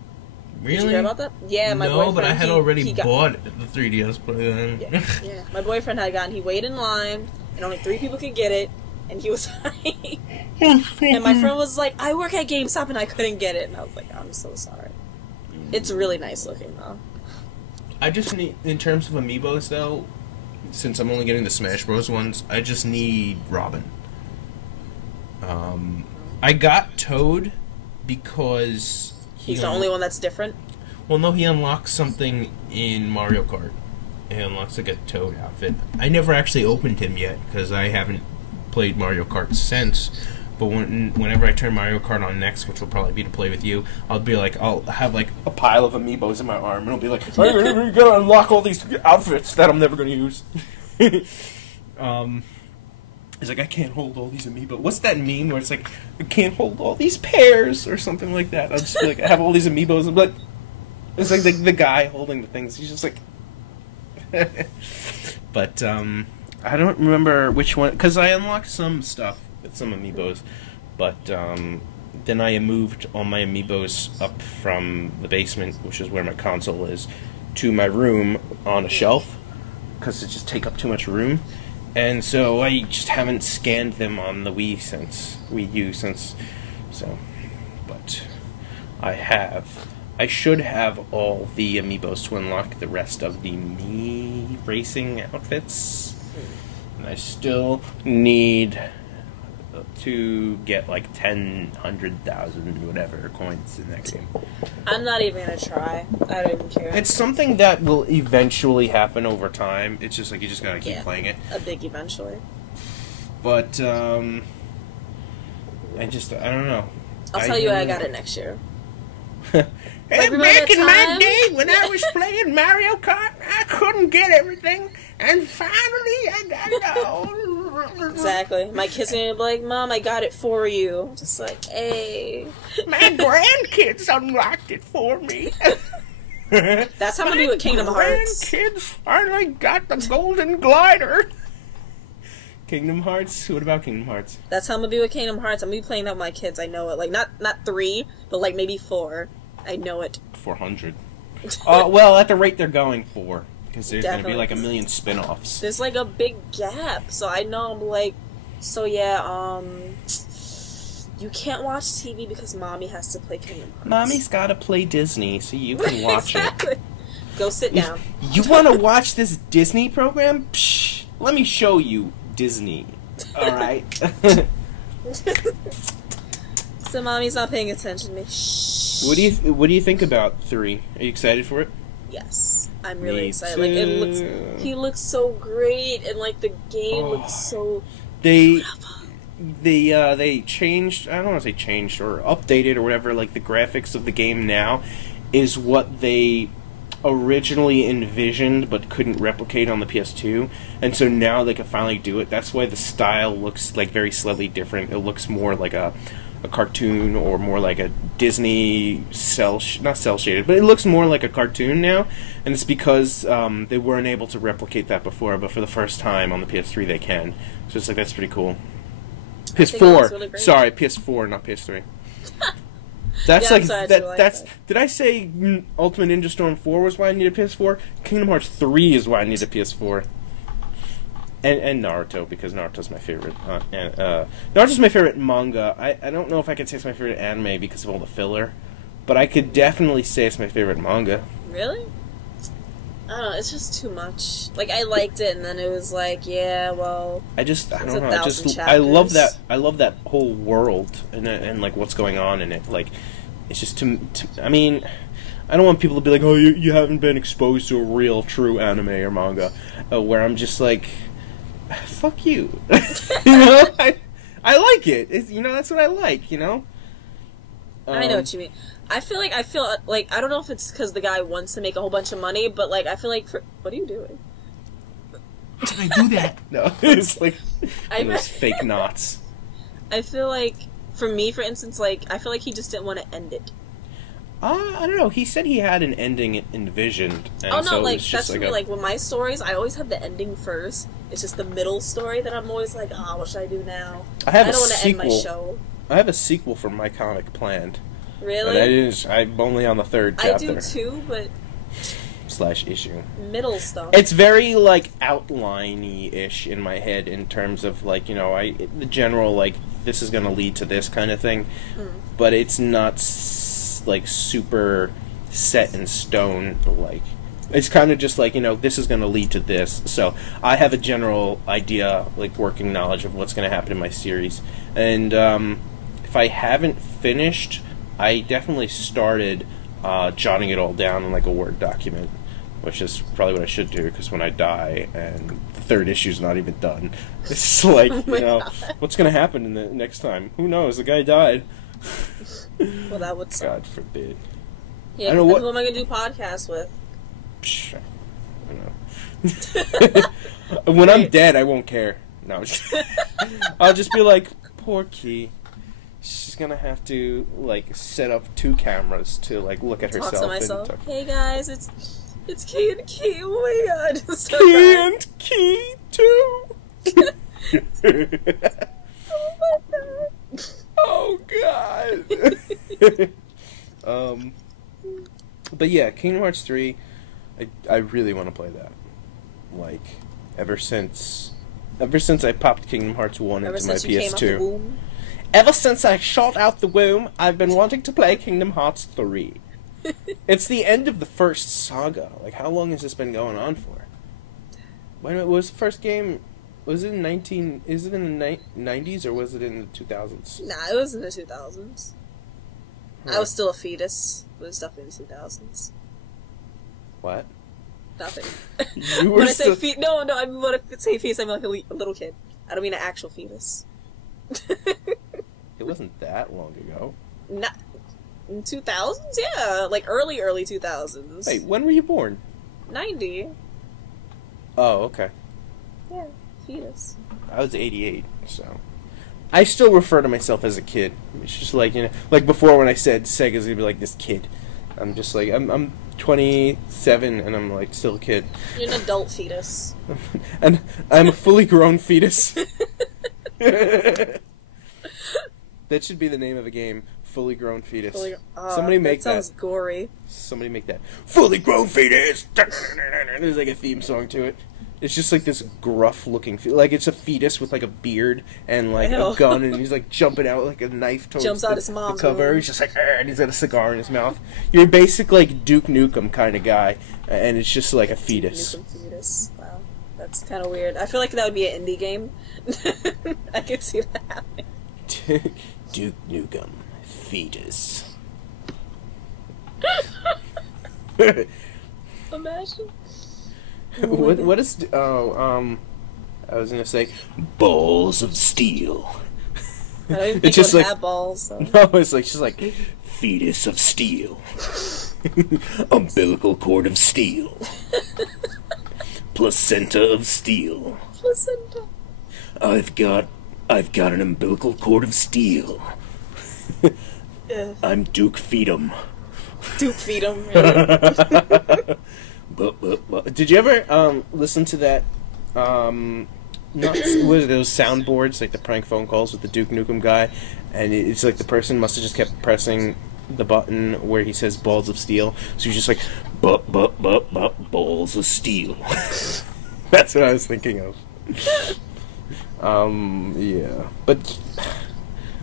Really? Did you hear about that? Yeah, my no, boyfriend. but I had already he got, bought the 3DS by then. Yeah, my boyfriend had gotten. He waited in line, and only 3 people could get it, and he was like, and my friend was like, "I work at GameStop, and I couldn't get it," and I was like, "I'm so sorry." It's really nice looking though. I just need, in terms of amiibos though, since I'm only getting the Smash Bros. Ones, I just need Robin. I got Toad because He's the only one that's different. Well, no, he unlocks something in Mario Kart. He unlocks like a Toad outfit. I never actually opened him yet because I haven't played Mario Kart since. But whenever I turn Mario Kart on next, which will probably be to play with you, I'll have like a pile of amiibos in my arm, and I'll be like, I'm gonna unlock all these outfits that I'm never gonna use. It's like, I can't hold all these amiibo. What's that meme where it's like, I can't hold all these pears or something like that? I'll just be like, I have all these amiibos, and like, it's like the guy holding the things. He's just like, but I don't remember which one because I unlocked some stuff with some amiibos, but then I moved all my amiibos up from the basement, which is where my console is, to my room on a shelf because it just take up too much room. And so I just haven't scanned them on the Wii U since, so, but I have. I should have all the Amiibos to unlock the rest of the Mii racing outfits. And I still need to get like 10, 100,000, whatever coins in that game. I'm not even gonna try. I don't even care. It's something that will eventually happen over time. It's just like you just gotta keep playing it. A big eventually. But I don't know. I'll tell you I got it next year. Hey, back in my day when I was playing Mario Kart, I couldn't get everything, and finally I got it all. Exactly. My kids are gonna be like, Mom, I got it for you. I'm just like, hey. My grandkids unlocked it for me. That's how I'm gonna do with Kingdom Hearts. Grandkids finally got the golden glider. Kingdom Hearts? What about Kingdom Hearts? That's how I'm gonna be with Kingdom Hearts. I'm gonna be playing that with my kids. I know it. Like, not 3, but like maybe 4. I know it. 400. Well, at the rate they're going for. Because there's going to be like a million spin-offs. There's like a big gap. So I know I'm like, so yeah, you can't watch TV because Mommy has to play Kingdom Hearts. Mommy's got to play Disney so you can watch exactly. it. Go sit down. You want to watch this Disney program? Psh, let me show you Disney. Alright? So Mommy's not paying attention to me. Shh. What do you think about 3? Are you excited for it? Yes, I'm really Me excited. too. Like he looks so great, and like the game looks so. They changed. I don't want to say changed or updated or whatever. Like the graphics of the game now is what they originally envisioned but couldn't replicate on the PS2, and so now they can finally do it. That's why the style looks like very slightly different. It looks more like a cartoon or more like a Disney not cell shaded, but it looks more like a cartoon now, and it's because they weren't able to replicate that before, but for the first time on the PS3 they can. So it's like that's pretty cool. PS4, really sorry, PS4, not PS3. That's like that's. Did I say Ultimate Ninja Storm 4 was why I needed a PS4? Kingdom Hearts 3 is why I needed a PS4. And Naruto, because Naruto's my favorite. Naruto's my favorite manga. I don't know if I could say it's my favorite anime because of all the filler, but I could definitely say it's my favorite manga. Really? I don't know. It's just too much. Like I liked it, and then it was like, yeah, well. I don't know. I love that. I love that whole world and like what's going on in it. Like, it's just I mean, I don't want people to be like, oh, you haven't been exposed to a real, true anime or manga, where I'm just like. Fuck you. You know, I like it. That's what I like. I know what you mean. I feel like I don't know if it's because the guy wants to make a whole bunch of money, but like I feel like what are you doing? Did I do that? No, it's like those fake knots. I feel like for me, for instance, like I feel like he just didn't want to end it. I don't know. He said he had an ending envisioned. And oh no, so like that's for me. Like with my stories, I always have the ending first. It's just the middle story that I'm always like, oh, what should I do now? I don't want to end my show. I have a sequel for my comic planned. Really? I'm only on the 3rd chapter. I do too, but / issue. Middle stuff. It's very like outline-y-ish in my head in terms of like the general like this is going to lead to this kind of thing, but it's not like super set in stone. Like it's kind of just like this is going to lead to this. So I have a general idea, like working knowledge of what's going to happen in my series, and if I haven't finished, I definitely started jotting it all down in like a Word document, which is probably what I should do because when I die and the 3rd issue's not even done, it's like what's going to happen in the next time? Who knows? The guy died. Well, that would suck. God forbid. Yeah, I know who am I going to do podcasts with? Psh, I don't know. When I'm dead, I won't care. No, I'll just be like, poor Key. She's gonna have to like set up 2 cameras to like look at herself. Talk to myself. And hey guys, it's Key and Key. Oh my god, so Key and Key too. Oh my god. Oh god. But yeah, Kingdom Hearts 3, I really want to play that. Like, ever since Ever since I popped Kingdom Hearts 1 Ever into my since you came out the PS2. womb. Ever since I shot out the womb, I've been wanting to play Kingdom Hearts 3. It's the end of the first saga. Like, how long has this been going on for? When was the first game? Was it in Is it in the 90s or was it in the 2000s? Nah, it was in the 2000s. Huh. I was still a fetus. It was definitely the 2000s. What? Nothing. You were When I say still... no, I mean when I say fetus, I mean like a little kid. I don't mean an actual fetus. It wasn't that long ago. Not in 2000s, yeah, like early 2000s. Wait, when were you born? 90. Oh, okay. Yeah, fetus. I was 88, so... I still refer to myself as a kid. It's just like, you know, like before when I said Sega's gonna be like this kid. I'm just like, I'm 27 and I'm like still a kid. You're an adult fetus. And I'm a fully grown fetus. That should be the name of a game. Fully grown fetus. Somebody make that. Sounds gory. Somebody make that. Fully grown fetus! There's like a theme song to it. It's just like this gruff looking like it's a fetus with like a beard and like a gun and he's like jumping out like a knife towards Jumps out his mom's the cover. womb. He's just like and he's got a cigar in his mouth. You're basically like Duke Nukem kind of guy and it's just like a fetus. Duke Nukem fetus. Wow. That's kind of weird. I feel like that would be an indie game. I could see that happening. Duke Nukem fetus. Imagine. What is I was gonna say balls of steel. I don't even think It's just it would like have balls. So. no, it's like she's like fetus of steel, umbilical cord of steel, placenta of steel. Placenta. I've got an umbilical cord of steel. I'm Duke Feed'em. Duke Feed'em, really? But did you ever listen to that? Not what are those soundboards like the prank phone calls with the Duke Nukem guy, and it's like the person must have just kept pressing the button where he says balls of steel, so he's just like balls of steel. That's what I was thinking of. Yeah, but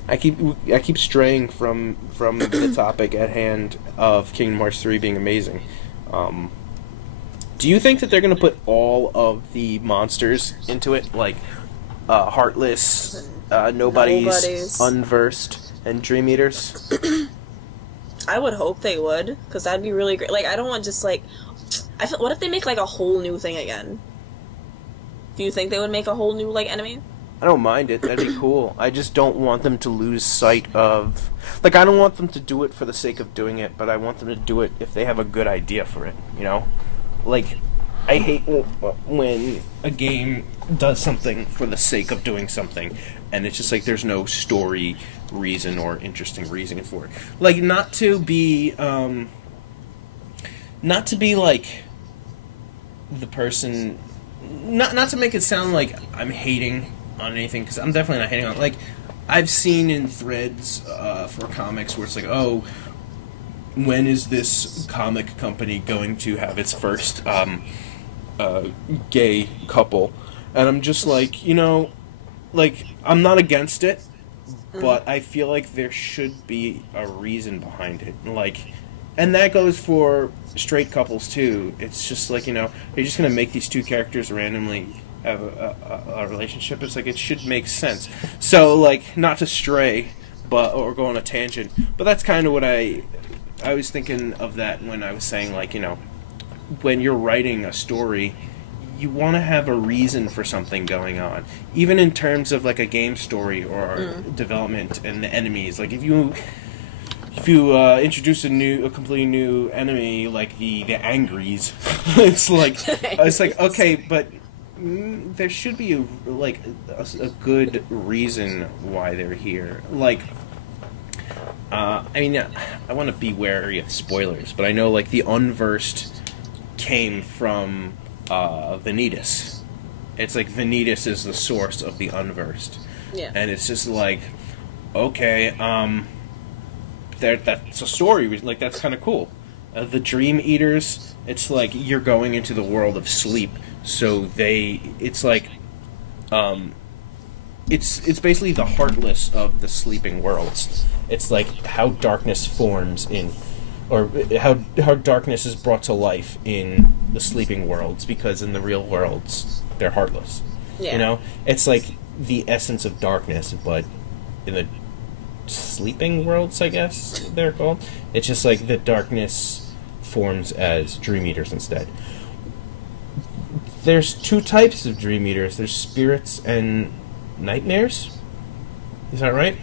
I keep straying from the topic at hand of Kingdom Hearts 3 being amazing. Do you think that they're going to put all of the monsters into it, like Heartless, Nobody's, Unversed, and Dream Eaters? I would hope they would, because that'd be really great. Like, I don't want just like, what if they make like a whole new thing again? Do you think they would make a whole new like enemy? I don't mind it. That'd be cool. I just don't want them to lose sight of... Like, I don't want them to do it for the sake of doing it, but I want them to do it if they have a good idea for it, you know? Like, I hate when a game does something for the sake of doing something, and it's just like there's no story reason or interesting reason for it. Like, not to be like the person... Not to make it sound like I'm hating on anything, because I'm definitely not hating on... Like, I've seen in threads for comics where it's like, oh, when is this comic company going to have its first gay couple? And I'm just like, you know, like, I'm not against it, but I feel like there should be a reason behind it. Like, and that goes for straight couples, too. It's just like, you know, you're just going to make these two characters randomly have a relationship. It's like, it should make sense. So, like, not to stray, or go on a tangent, but that's kind of what I was thinking of that when I was saying, like, you know, when you're writing a story, you want to have a reason for something going on. Even in terms of, like, a game story or development and the enemies. Like, if you introduce a completely new enemy, like the Angries, it's like okay, but there should be a good reason why they're here. Like, I mean, I want to be wary of spoilers, but I know like the Unversed came from Vanitas. It's like Vanitas is the source of the Unversed, and it's just like, okay, that's a story. Like, that's kind of cool. The Dream Eaters, it's like you're going into the world of sleep, so it's like It's basically the Heartless of the sleeping worlds. It's like how darkness forms in, or how darkness is brought to life in the sleeping worlds, because in the real worlds they're heartless. Yeah. You know, it's like the essence of darkness, but in the sleeping worlds, I guess they're called. It's just like the darkness forms as Dream Eaters instead. There's two types of Dream Eaters. There's spirits and nightmares. Is that right?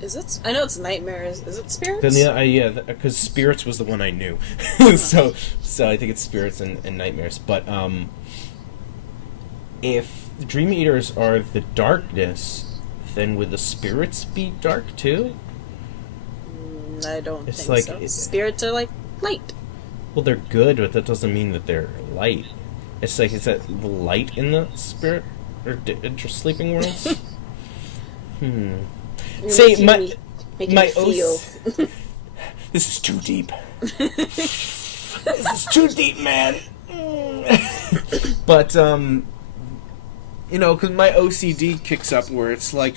Is it? I know it's nightmares. Is it spirits? Then yeah, because spirits was the one I knew. so I think it's spirits and nightmares. But if the Dream Eaters are the darkness, then would the spirits be dark too? I don't It's think like so. Spirits are like light. Well, they're good, but that doesn't mean that they're light. It's like, is that the light in the spirit or sleeping worlds? You're See, making my me feel. This is too deep. This is too deep, man. But you know, because my OCD kicks up where it's like,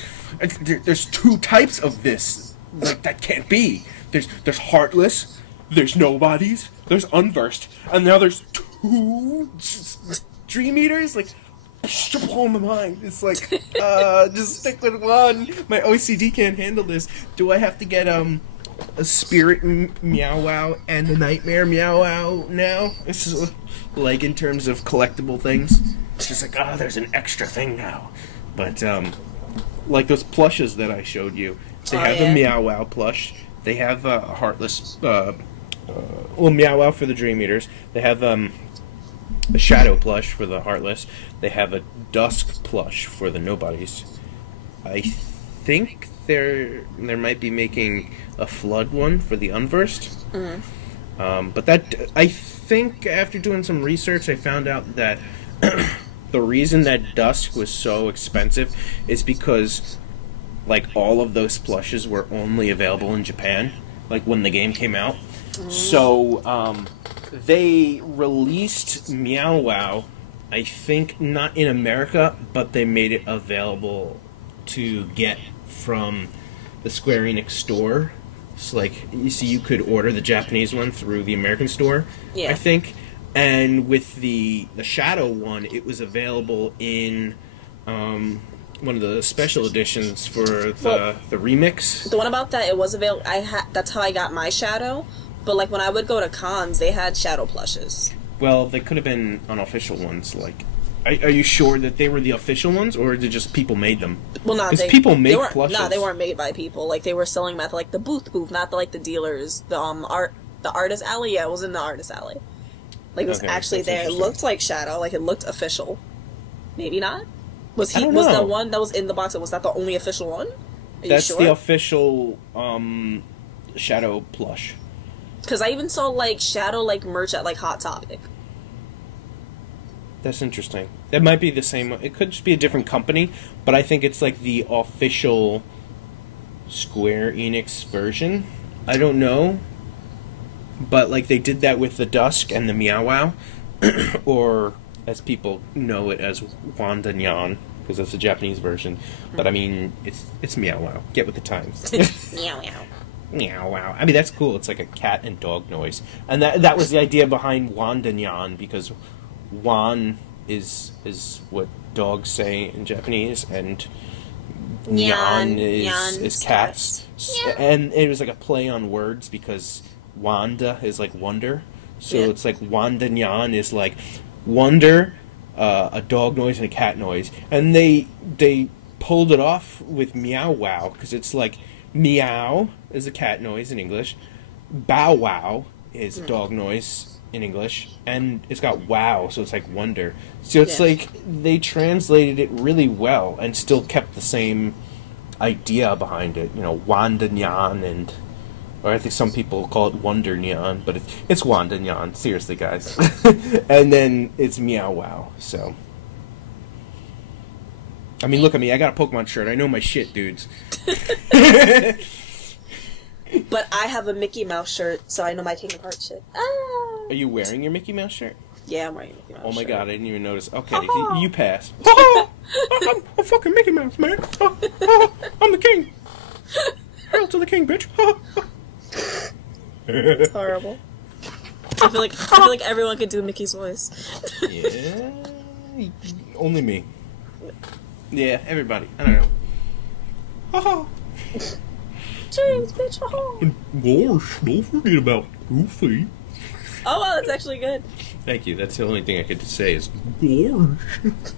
there's two types of this. Like, that can't be. There's Heartless, there's Nobodies, there's Unversed, and now there's two Dream Eaters. Like, blow my mind. It's like, just stick with one. My OCD can't handle this. Do I have to get a Spirit Meow Wow and a Nightmare Meow Wow now? This is like in terms of collectible things. It's just like, there's an extra thing now. But like those plushes that I showed you, they have a Meow Wow plush. They have a Heartless, Meow Wow for the Dream Eaters. They have a Shadow plush for the Heartless. They have a Dusk plush for the Nobodies. I think there might be making a Flood one for the Unversed. Mm-hmm. But that, I think after doing some research, I found out that the reason that Dusk was so expensive is because, like, all of those plushes were only available in Japan, like when the game came out. So they released Meow Wow, I think not in America, but they made it available to get from the Square Enix store. So, like, you see, you could order the Japanese one through the American store, I think. And with the Shadow one, it was available in one of the special editions for the remix. The one about that, it was available. That's how I got my Shadow. But like when I would go to cons, they had Shadow plushes. Well, they could have been unofficial ones. Like, are you sure that they were the official ones, or did just people made them? Well, no, because people make plushes. No, they weren't made by people. Like they were selling them at like the booth, not the dealers. The artist alley. Yeah, it was in the artist alley. Like it was actually there. It looked like Shadow. Like it looked official. Maybe not. Was the one that was in the box? Was that the only official one? That's the official Shadow plush. Because I even saw like Shadow like merch at like Hot Topic. That's interesting. That might be the same. It could just be a different company, but I think it's like the official Square Enix version. I don't know. But like they did that with the Dusk and the Meow Wow, or as people know it as Wanda Nyan, because that's the Japanese version. But I mean, it's Meow Wow. Get with the times. Meow Wow. Meow Wow. I mean, that's cool. It's like a cat and dog noise, and that was the idea behind Wanda Nyan, because Wan is what dogs say in Japanese, and Nyan is cats. Yeah. And it was like a play on words because Wanda is like wonder, so it's like Wanda Nyan is like wonder, a dog noise and a cat noise, and they pulled it off with Meow Wow because it's like meow is a cat noise in English, bow wow is a dog noise in English, and it's got wow, so it's like wonder. So it's like they translated it really well and still kept the same idea behind it. You know, Wanda Nyan, or I think some people call it Wonder Nyan, but it's Wanda Nyan. Seriously, guys. And then it's Meow Wow. So, I mean, look at me. I got a Pokemon shirt. I know my shit, dudes. But I have a Mickey Mouse shirt, so I know my Kingdom Hearts shit. Ah. Are you wearing your Mickey Mouse shirt? Yeah, I'm wearing a Mickey Mouse shirt. Oh my god, I didn't even notice. Okay, you pass. I'm fucking Mickey Mouse, man. I'm the king. Hail to the king, bitch. It's horrible. I feel like everyone could do Mickey's voice. Yeah, only me. Yeah, everybody. I don't know. James, bitch. Gosh, don't forget about Goofy. Oh wow, that's actually good. Thank you. That's the only thing I could say is Can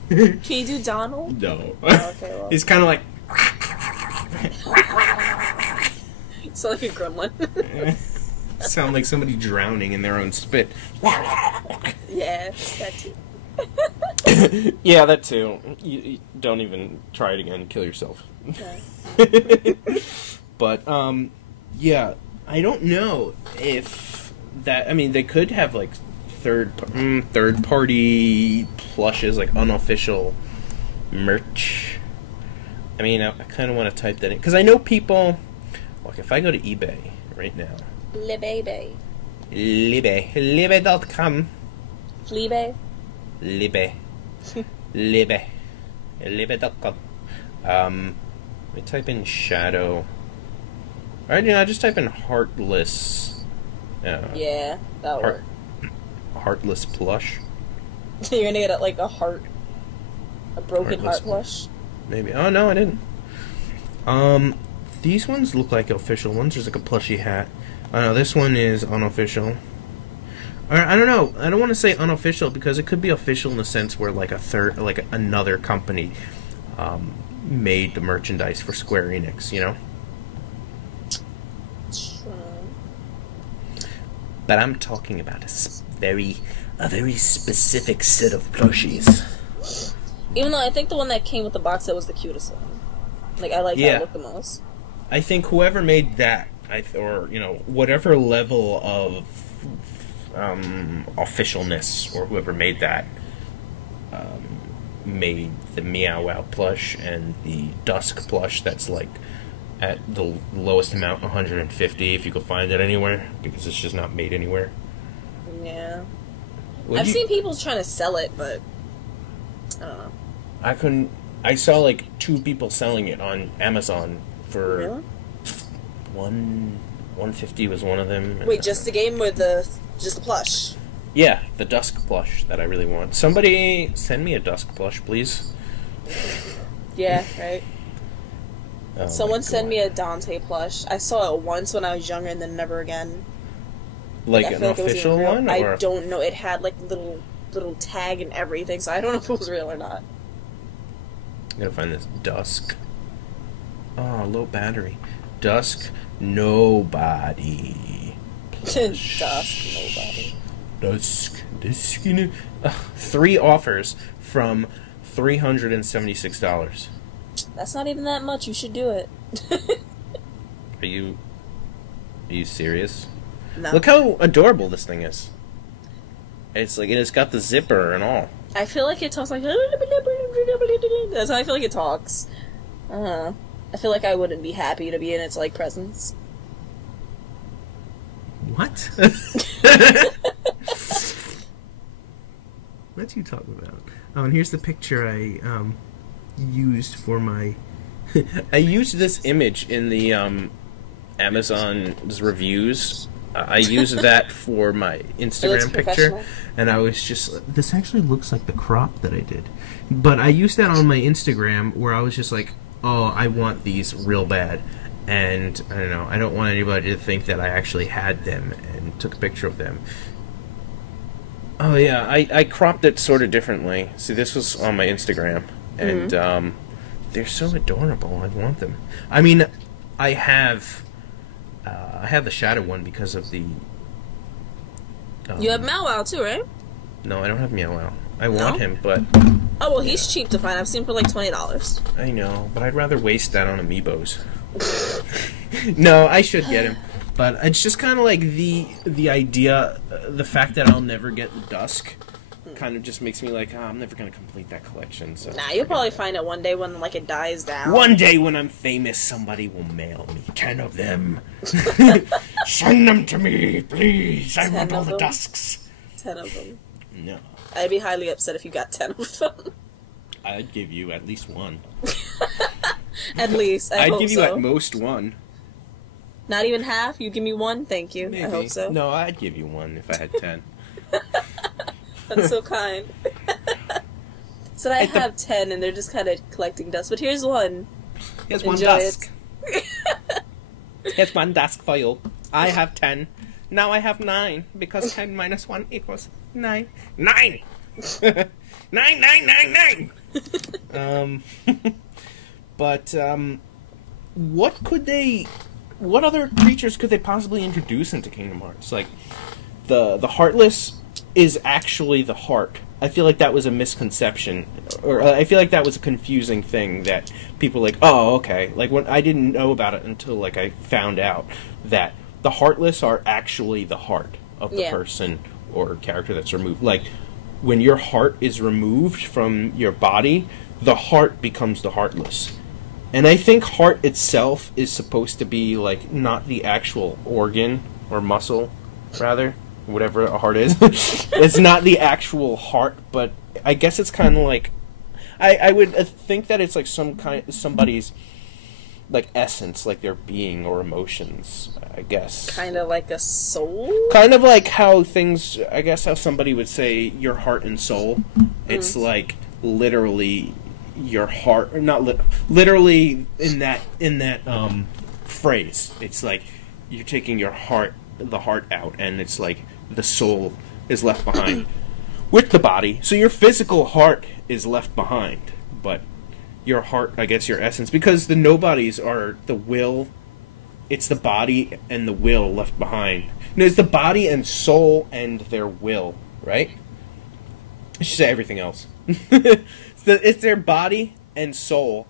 you do Donald? no. Oh, okay, well. It's kind of like. You sound like a gremlin. Sound like somebody drowning in their own spit. Yeah, that too. Yeah, that too. You don't even try it again. Kill yourself. Okay. But yeah, I don't know if that. I mean, they could have like third party plushes, like unofficial merch. I mean, I kind of want to type that in because I know people. Like, if I go to eBay right now. Libaby. Libe.com. Fleabay. Libe.com. Let me type in shadow. Alright, just type in heartless. Yeah, that'll work. Heartless plush. You're gonna get like a heart, a broken Heartless heart plush. Maybe. Oh no, I didn't. These ones look like official ones. There's like a plushy hat. Oh no, this one is unofficial. I don't know. I don't want to say unofficial because it could be official in the sense where like another company made the merchandise for Square Enix, you know? But I'm talking about a very specific set of plushies. Even though I think the one that came with the box set was the cutest one. Like, I like how it looked the most. I think whoever made that, or whatever level of officialness, or whoever made that, made the Meow Wow plush and the Dusk plush. That's like at the lowest amount, 150, if you could find it anywhere, because it's just not made anywhere. Yeah, I've seen people trying to sell it, but I don't know. I saw like 2 people selling it on Amazon for really? 150 was one of them. Wait, just the game or just the plush? Yeah, the Dusk plush that I really want. Somebody send me a Dusk plush, please. Yeah, right. Oh, Someone send me a Dante plush. I saw it once when I was younger and then never again. Like an official one? Or? I don't know. It had like little tag and everything, so I don't know if it was real or not. I gotta find this. Dusk. Oh, low battery. Dusk, nobody. Dusk, nobody. Dusk. 3 offers from $376. That's not even that much. You should do it. Are you serious? No. Look how adorable this thing is. It's like it's got the zipper and all. I feel like it talks like that's how I feel like it talks. I feel like I wouldn't be happy to be in its like presence. What? What you talking about? Oh, and here's the picture I used for my. I used this image in the Amazon's reviews. I used that for my Instagram picture, and I was just. This actually looks like the crop that I did, but I used that on my Instagram where I was just like, "Oh, I want these real bad," and I don't know. I don't want anybody to think that I actually had them and took a picture of them. Oh yeah, I cropped it sort of differently. See, this was on my Instagram, and they're so adorable. I want them. I mean, I have the shadow one because of the. You have Meow Wow too, right? No, I don't have Meow Wow. I want him, but. Oh well, he's cheap to find. I've seen him for like $20. I know, but I'd rather waste that on Amiibos. No, I should get him. But it's just kind of like the idea, the fact that I'll never get the Dusk, kind of just makes me like, I'm never gonna complete that collection. So nah, you'll probably find it one day when like it dies down. One day when I'm famous, somebody will mail me 10 of them. Send them to me, please. I want all the Dusks. 10 of them. No. I'd be highly upset if you got 10 of them. I'd give you at least one. At least. I I'd hope give you so. at most one. Not even half? You give me one? Thank you. Maybe. I hope so. No, I'd give you one if I had 10. That's so kind. So I have 10 and they're just kind of collecting dust. But here's one. Here's one Enjoy dusk. Here's one dusk for you. I have 10. Now I have 9 because 10 minus 1 equals 9. 9! 9, 9, 9, 9! But, what other creatures could they possibly introduce into Kingdom Hearts? Like, the Heartless is actually the heart. I feel like that was a misconception, or I feel like that was a confusing thing that people were like, oh, okay. Like, when I didn't know about it until, like, I found out that the Heartless are actually the heart of the person or character that's removed. Like, when your heart is removed from your body, the heart becomes the Heartless. And I think heart itself is supposed to be, like, not the actual organ or muscle, rather. Whatever a heart is. It's not the actual heart, but I guess it's kind of like... I would think that it's like somebody's, like, essence, like their being or emotions, I guess. Kind of like a soul? Kind of like how things... I guess how somebody would say your heart and soul. It's like literally your heart... Or not literally in that phrase. It's like you're taking your heart... the heart out, and it's like the soul is left behind with the body. So your physical heart is left behind, but your heart, I guess your essence, because the nobodies are the will, it's the body and the will left behind. No, it's the body and soul and their will, right? I should say everything else. It's their body and soul,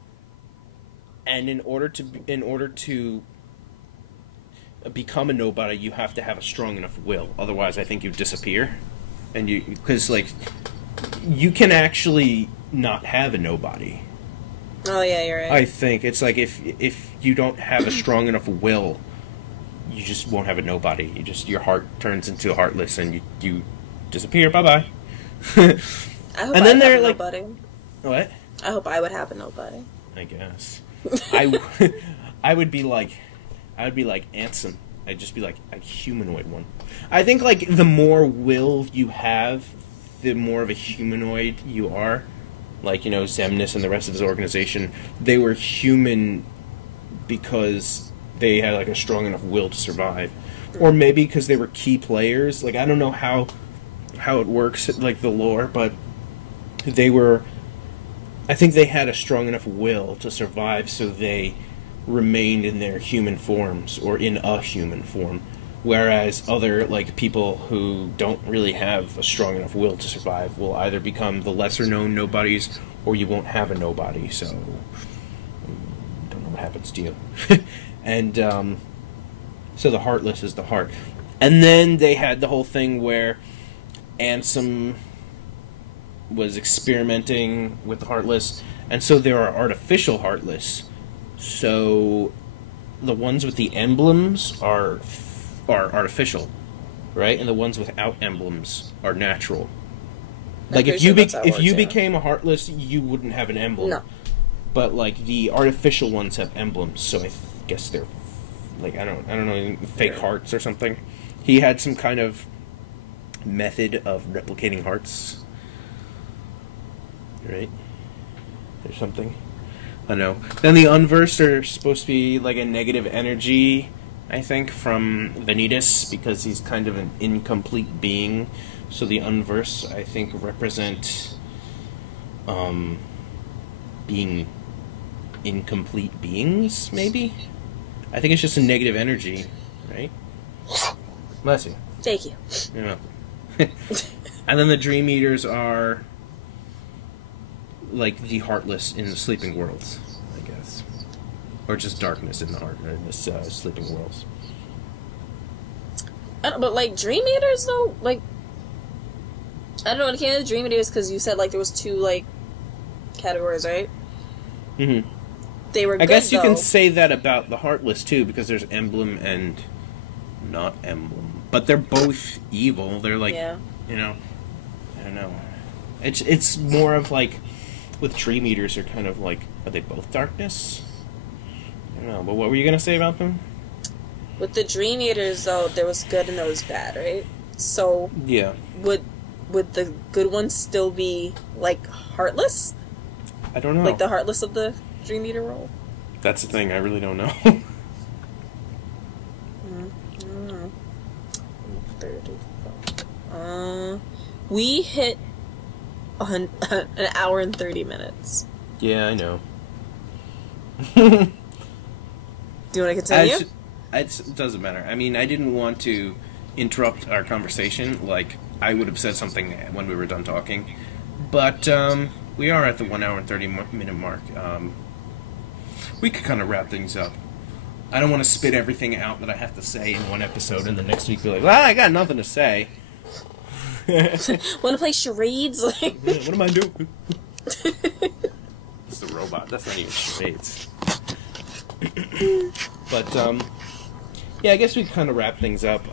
and in order to become a nobody, you have to have a strong enough will. Otherwise, I think you disappear. And because, like, you can actually not have a nobody. Oh, yeah, you're right. I think it's like if you don't have a strong enough will, you just won't have a nobody. Your heart turns into a heartless, and you disappear. Bye bye. I hope I would have a nobody. What? I hope I would have a nobody. I guess. I would be like Ansem. I'd just be like a humanoid one. I think, like, the more will you have, the more of a humanoid you are. Like, you know, Xemnas and the rest of his organization, they were human because they had, like, a strong enough will to survive. Or maybe because they were key players. Like, I don't know how it works, like, the lore, but they were... I think they had a strong enough will to survive, so they remained in their human forms, or in a human form, whereas other, like, people who don't really have a strong enough will to survive will either become the lesser known nobodies, or you won't have a nobody. So don't know what happens to you. And so the Heartless is the heart. And then they had the whole thing where Ansem was experimenting with the Heartless, and so there are artificial Heartless. So the ones with the emblems are artificial, right? And the ones without emblems are natural. Like, if you became a Heartless, you wouldn't have an emblem. No. But, like, the artificial ones have emblems, so I guess they're, like, I don't know, fake hearts or something. He had some kind of method of replicating hearts, right? Or something. I know. Then the Unversed are supposed to be like a negative energy, I think, from Vanitas, because he's kind of an incomplete being. So the Unversed, I think, represent being incomplete beings, maybe? I think it's just a negative energy, right? Bless you. Thank you. Yeah. And then the Dream Eaters are like the Heartless in the Sleeping Worlds, I guess, or just darkness in the heart in this Sleeping Worlds. But, like, Dream Eaters, though, like, I don't know, when it came to Dream Eaters, because you said, like, there was 2, like, categories, right? Mm-hmm. They were good, I guess you though. can say that about the Heartless, too, because there's Emblem and not Emblem. But they're both evil. They're, like, you know, I don't know. It's more of, like, with tree meters are kind of like, are they both darkness? I don't know, but what were you gonna say about them? With the Dream Eaters, though, there was good and there was bad, right? So yeah, would the good ones still be like heartless? I don't know. Like the heartless of the Dream Eater role? That's the thing. I really don't know. Mm-hmm. 30. We hit an hour and 30 minutes. Yeah, I know. Do you want to continue? It doesn't matter. I mean, I didn't want to interrupt our conversation. Like, I would have said something when we were done talking. But we are at the 1 hour and 30-minute mark. We could kind of wrap things up. I don't want to spit everything out that I have to say in one episode and the next week be like, well, I got nothing to say. Want to play charades? Like, what am I doing? It's the robot. That's not even charades. But, yeah, I guess we kind of wrap things up.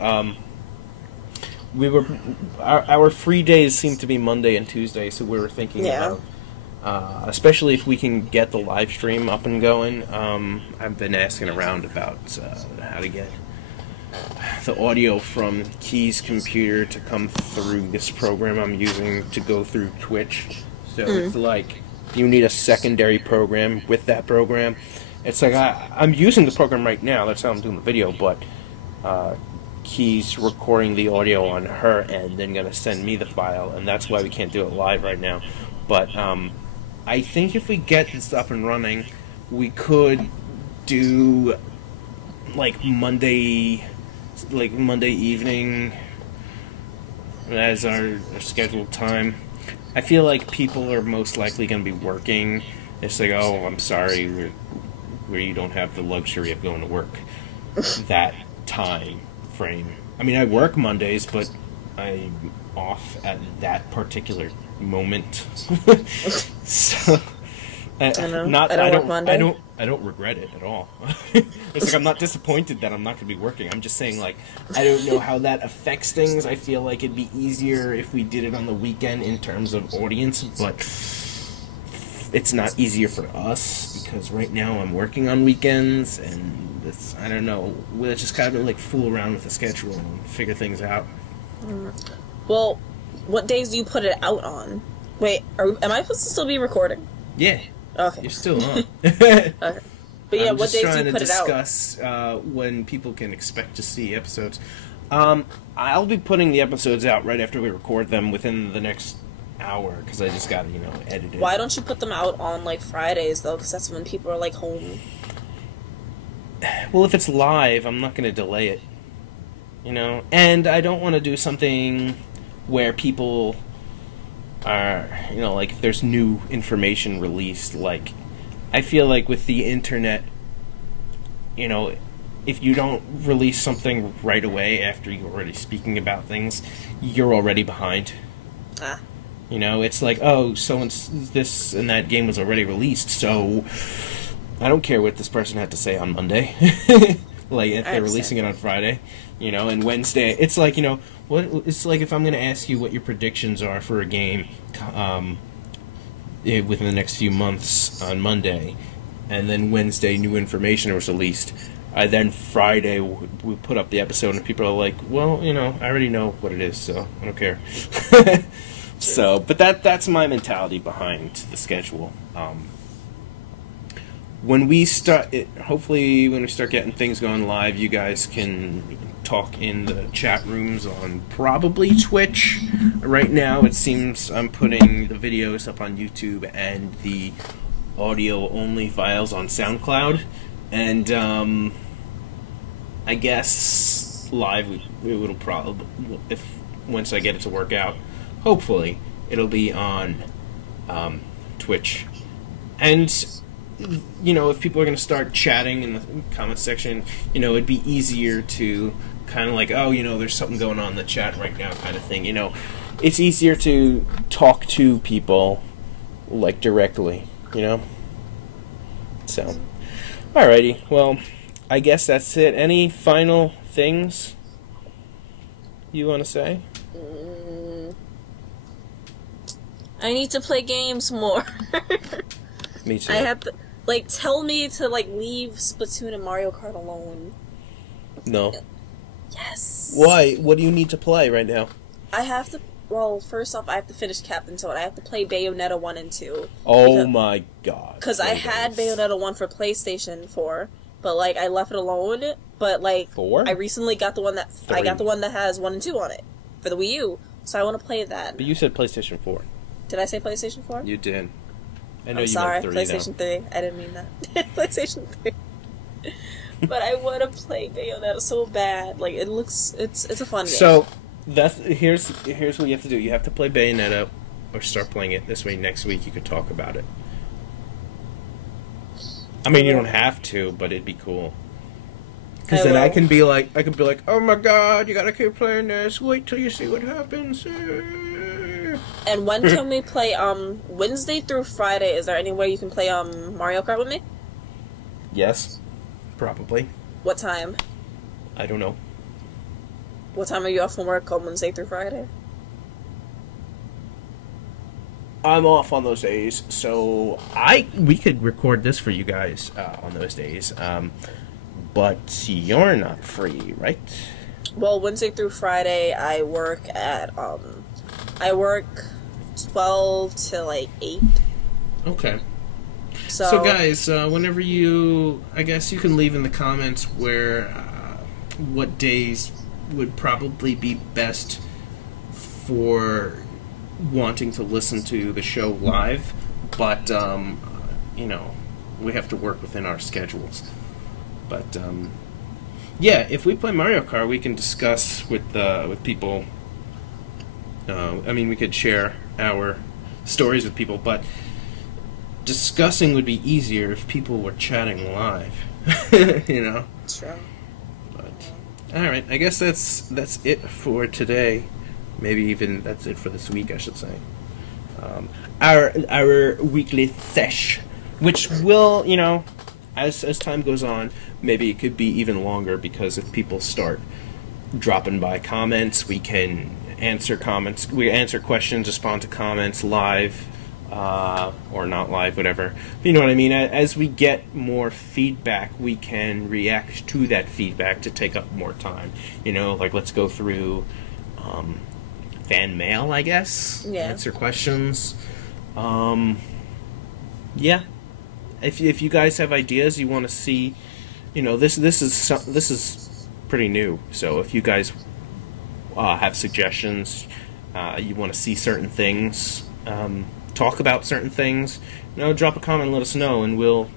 Our free days seem to be Monday and Tuesday, so we were thinking about, especially if we can get the live stream up and going. I've been asking around about how to get the audio from Key's computer to come through this program I'm using to go through Twitch. So it's like you need a secondary program with that program. It's like I'm using the program right now. That's how I'm doing the video, but Key's recording the audio on her end, then going to send me the file, and that's why we can't do it live right now. But I think if we get this up and running, we could do like Monday evening as our scheduled time. I feel like people are most likely going to be working. It's like, oh, I'm sorry, where you don't have the luxury of going to work that time frame. I mean, I work Mondays, but I'm off at that particular moment. So I don't regret it at all. It's like I'm not disappointed that I'm not going to be working. I'm just saying, like, I don't know how that affects things. I feel like it'd be easier if we did it on the weekend in terms of audience, but it's not easier for us because right now I'm working on weekends, and it's, I don't know, we'll just kind of like fool around with the schedule and figure things out. Well, what days do you put it out on? Wait, am I supposed to still be recording? Yeah. Okay. You're still on. Okay. But yeah, what days do you put it out? I'm just trying to discuss when people can expect to see episodes. I'll be putting the episodes out right after we record them within the next hour, because I just gotta, edit it. Why don't you put them out on, like, Fridays, though? Because that's when people are, like, home. Well, if it's live, I'm not gonna delay it. And I don't want to do something where people are, like, if there's new information released, like, I feel like with the internet, if you don't release something right away after you're already speaking about things, you're already behind. It's like, oh, this and that game was already released, so I don't care what this person had to say on Monday. Like, if they're releasing it on Friday, and Wednesday, it's like, it's like if I'm going to ask you what your predictions are for a game within the next few months on Monday, and then Wednesday new information was released, then Friday we put up the episode, and people are like, well, I already know what it is, so I don't care. So, but that's my mentality behind the schedule. When we start it, hopefully when we start getting things going live, you guys can talk in the chat rooms on probably Twitch. Right now it seems I'm putting the videos up on YouTube and the audio only files on SoundCloud, and I guess live it'll probably, once I get it to work out, hopefully it'll be on Twitch. And if people are going to start chatting in the comments section, it'd be easier to kind of like, oh, there's something going on in the chat right now kind of thing. It's easier to talk to people, like, directly, So, alrighty, well, I guess that's it. Any final things you want to say? I need to play games more. Me too. I have to, like, tell me to, like, leave Splatoon and Mario Kart alone. No. Yes. Why? What do you need to play right now? I have to, well, first off, I have to finish Captain Toad. I have to play Bayonetta 1 and 2. Oh my god. Because I had Bayonetta 1 for PlayStation 4, but, like, I left it alone. But, like, 4? I recently got the one that, 3. I got the one that has 1 and 2 on it for the Wii U. So I want to play that. But you said PlayStation 4. Did I say PlayStation 4? You did. I know I'm you sorry, meant 3 PlayStation 3. I didn't mean that. PlayStation 3. But I want to play Bayonetta so bad. Like, it looks, it's a fun game. So, here's what you have to do. You have to play Bayonetta, or start playing it. This way, next week you could talk about it. I mean, you don't have to, but it'd be cool. Because then I can be like, oh my god, you gotta keep playing this. Wait till you see what happens. And when can we play? Wednesday through Friday. Is there any way you can play Mario Kart with me? Yes, probably. What time? I don't know. What time are you off from work on Wednesday through Friday? I'm off on those days, so we could record this for you guys on those days. But you're not free, right? Well, Wednesday through Friday, I work 12 to like 8. Okay. So guys, whenever I guess you can leave in the comments where what days would probably be best for wanting to listen to the show live, but you know, we have to work within our schedules. But yeah, if we play Mario Kart, we can discuss with people. I mean, we could share our stories with people, but discussing would be easier if people were chatting live. You know. True. But all right, I guess that's it for today. Maybe even that's it for this week, I should say. Our weekly sesh, which will, you know, as time goes on, maybe it could be even longer, because if people start dropping by comments, we can answer comments. We answer questions, respond to comments live, or not live, whatever. But you know what I mean? As we get more feedback, we can react to that feedback to take up more time. You know, like let's go through fan mail, I guess. Yeah. Answer questions. Yeah. If you guys have ideas you want to see, you know, this is pretty new. So if you guys have suggestions, you want to see certain things, talk about certain things, you know, drop a comment and let us know, and we'll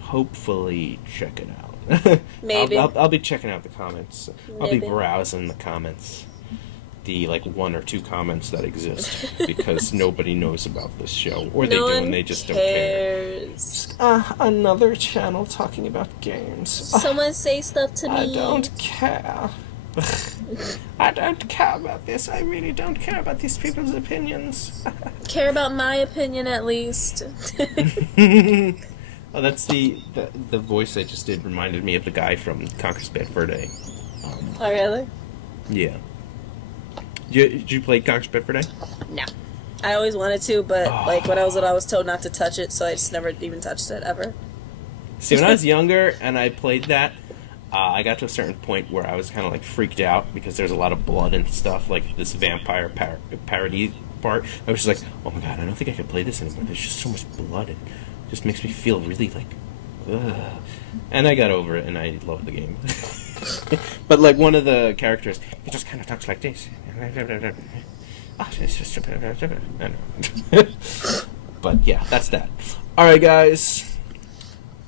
hopefully check it out. Maybe. I'll be checking out the comments. I'll be Maybe. browsing the comments. The like 1 or 2 comments that exist, because nobody knows about this show, or they do and they just don't care. Another channel talking about games. Someone say stuff to me. I don't care. I don't care about this. I really don't care about these people's opinions. Care about my opinion at least. Oh, that's the voice I just did reminded me of the guy from Conker's Bad Fur Day. Oh really? Yeah. Did you play Conker's Bad Fur Day? No. I always wanted to, but like when I was little, I was told not to touch it, so I just never even touched it ever. See, when I was younger and I played that, I got to a certain point where I was kind of like freaked out because there's a lot of blood and stuff, like this vampire parody part. I was just like, oh my god, I don't think I could play this anymore. There's just so much blood. It just makes me feel really like, ugh. And I got over it and I loved the game. But like one of the characters, he just kind of talks like this. But yeah, that's that. Alright guys,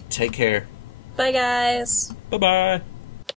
take care. Bye guys. Bye-bye.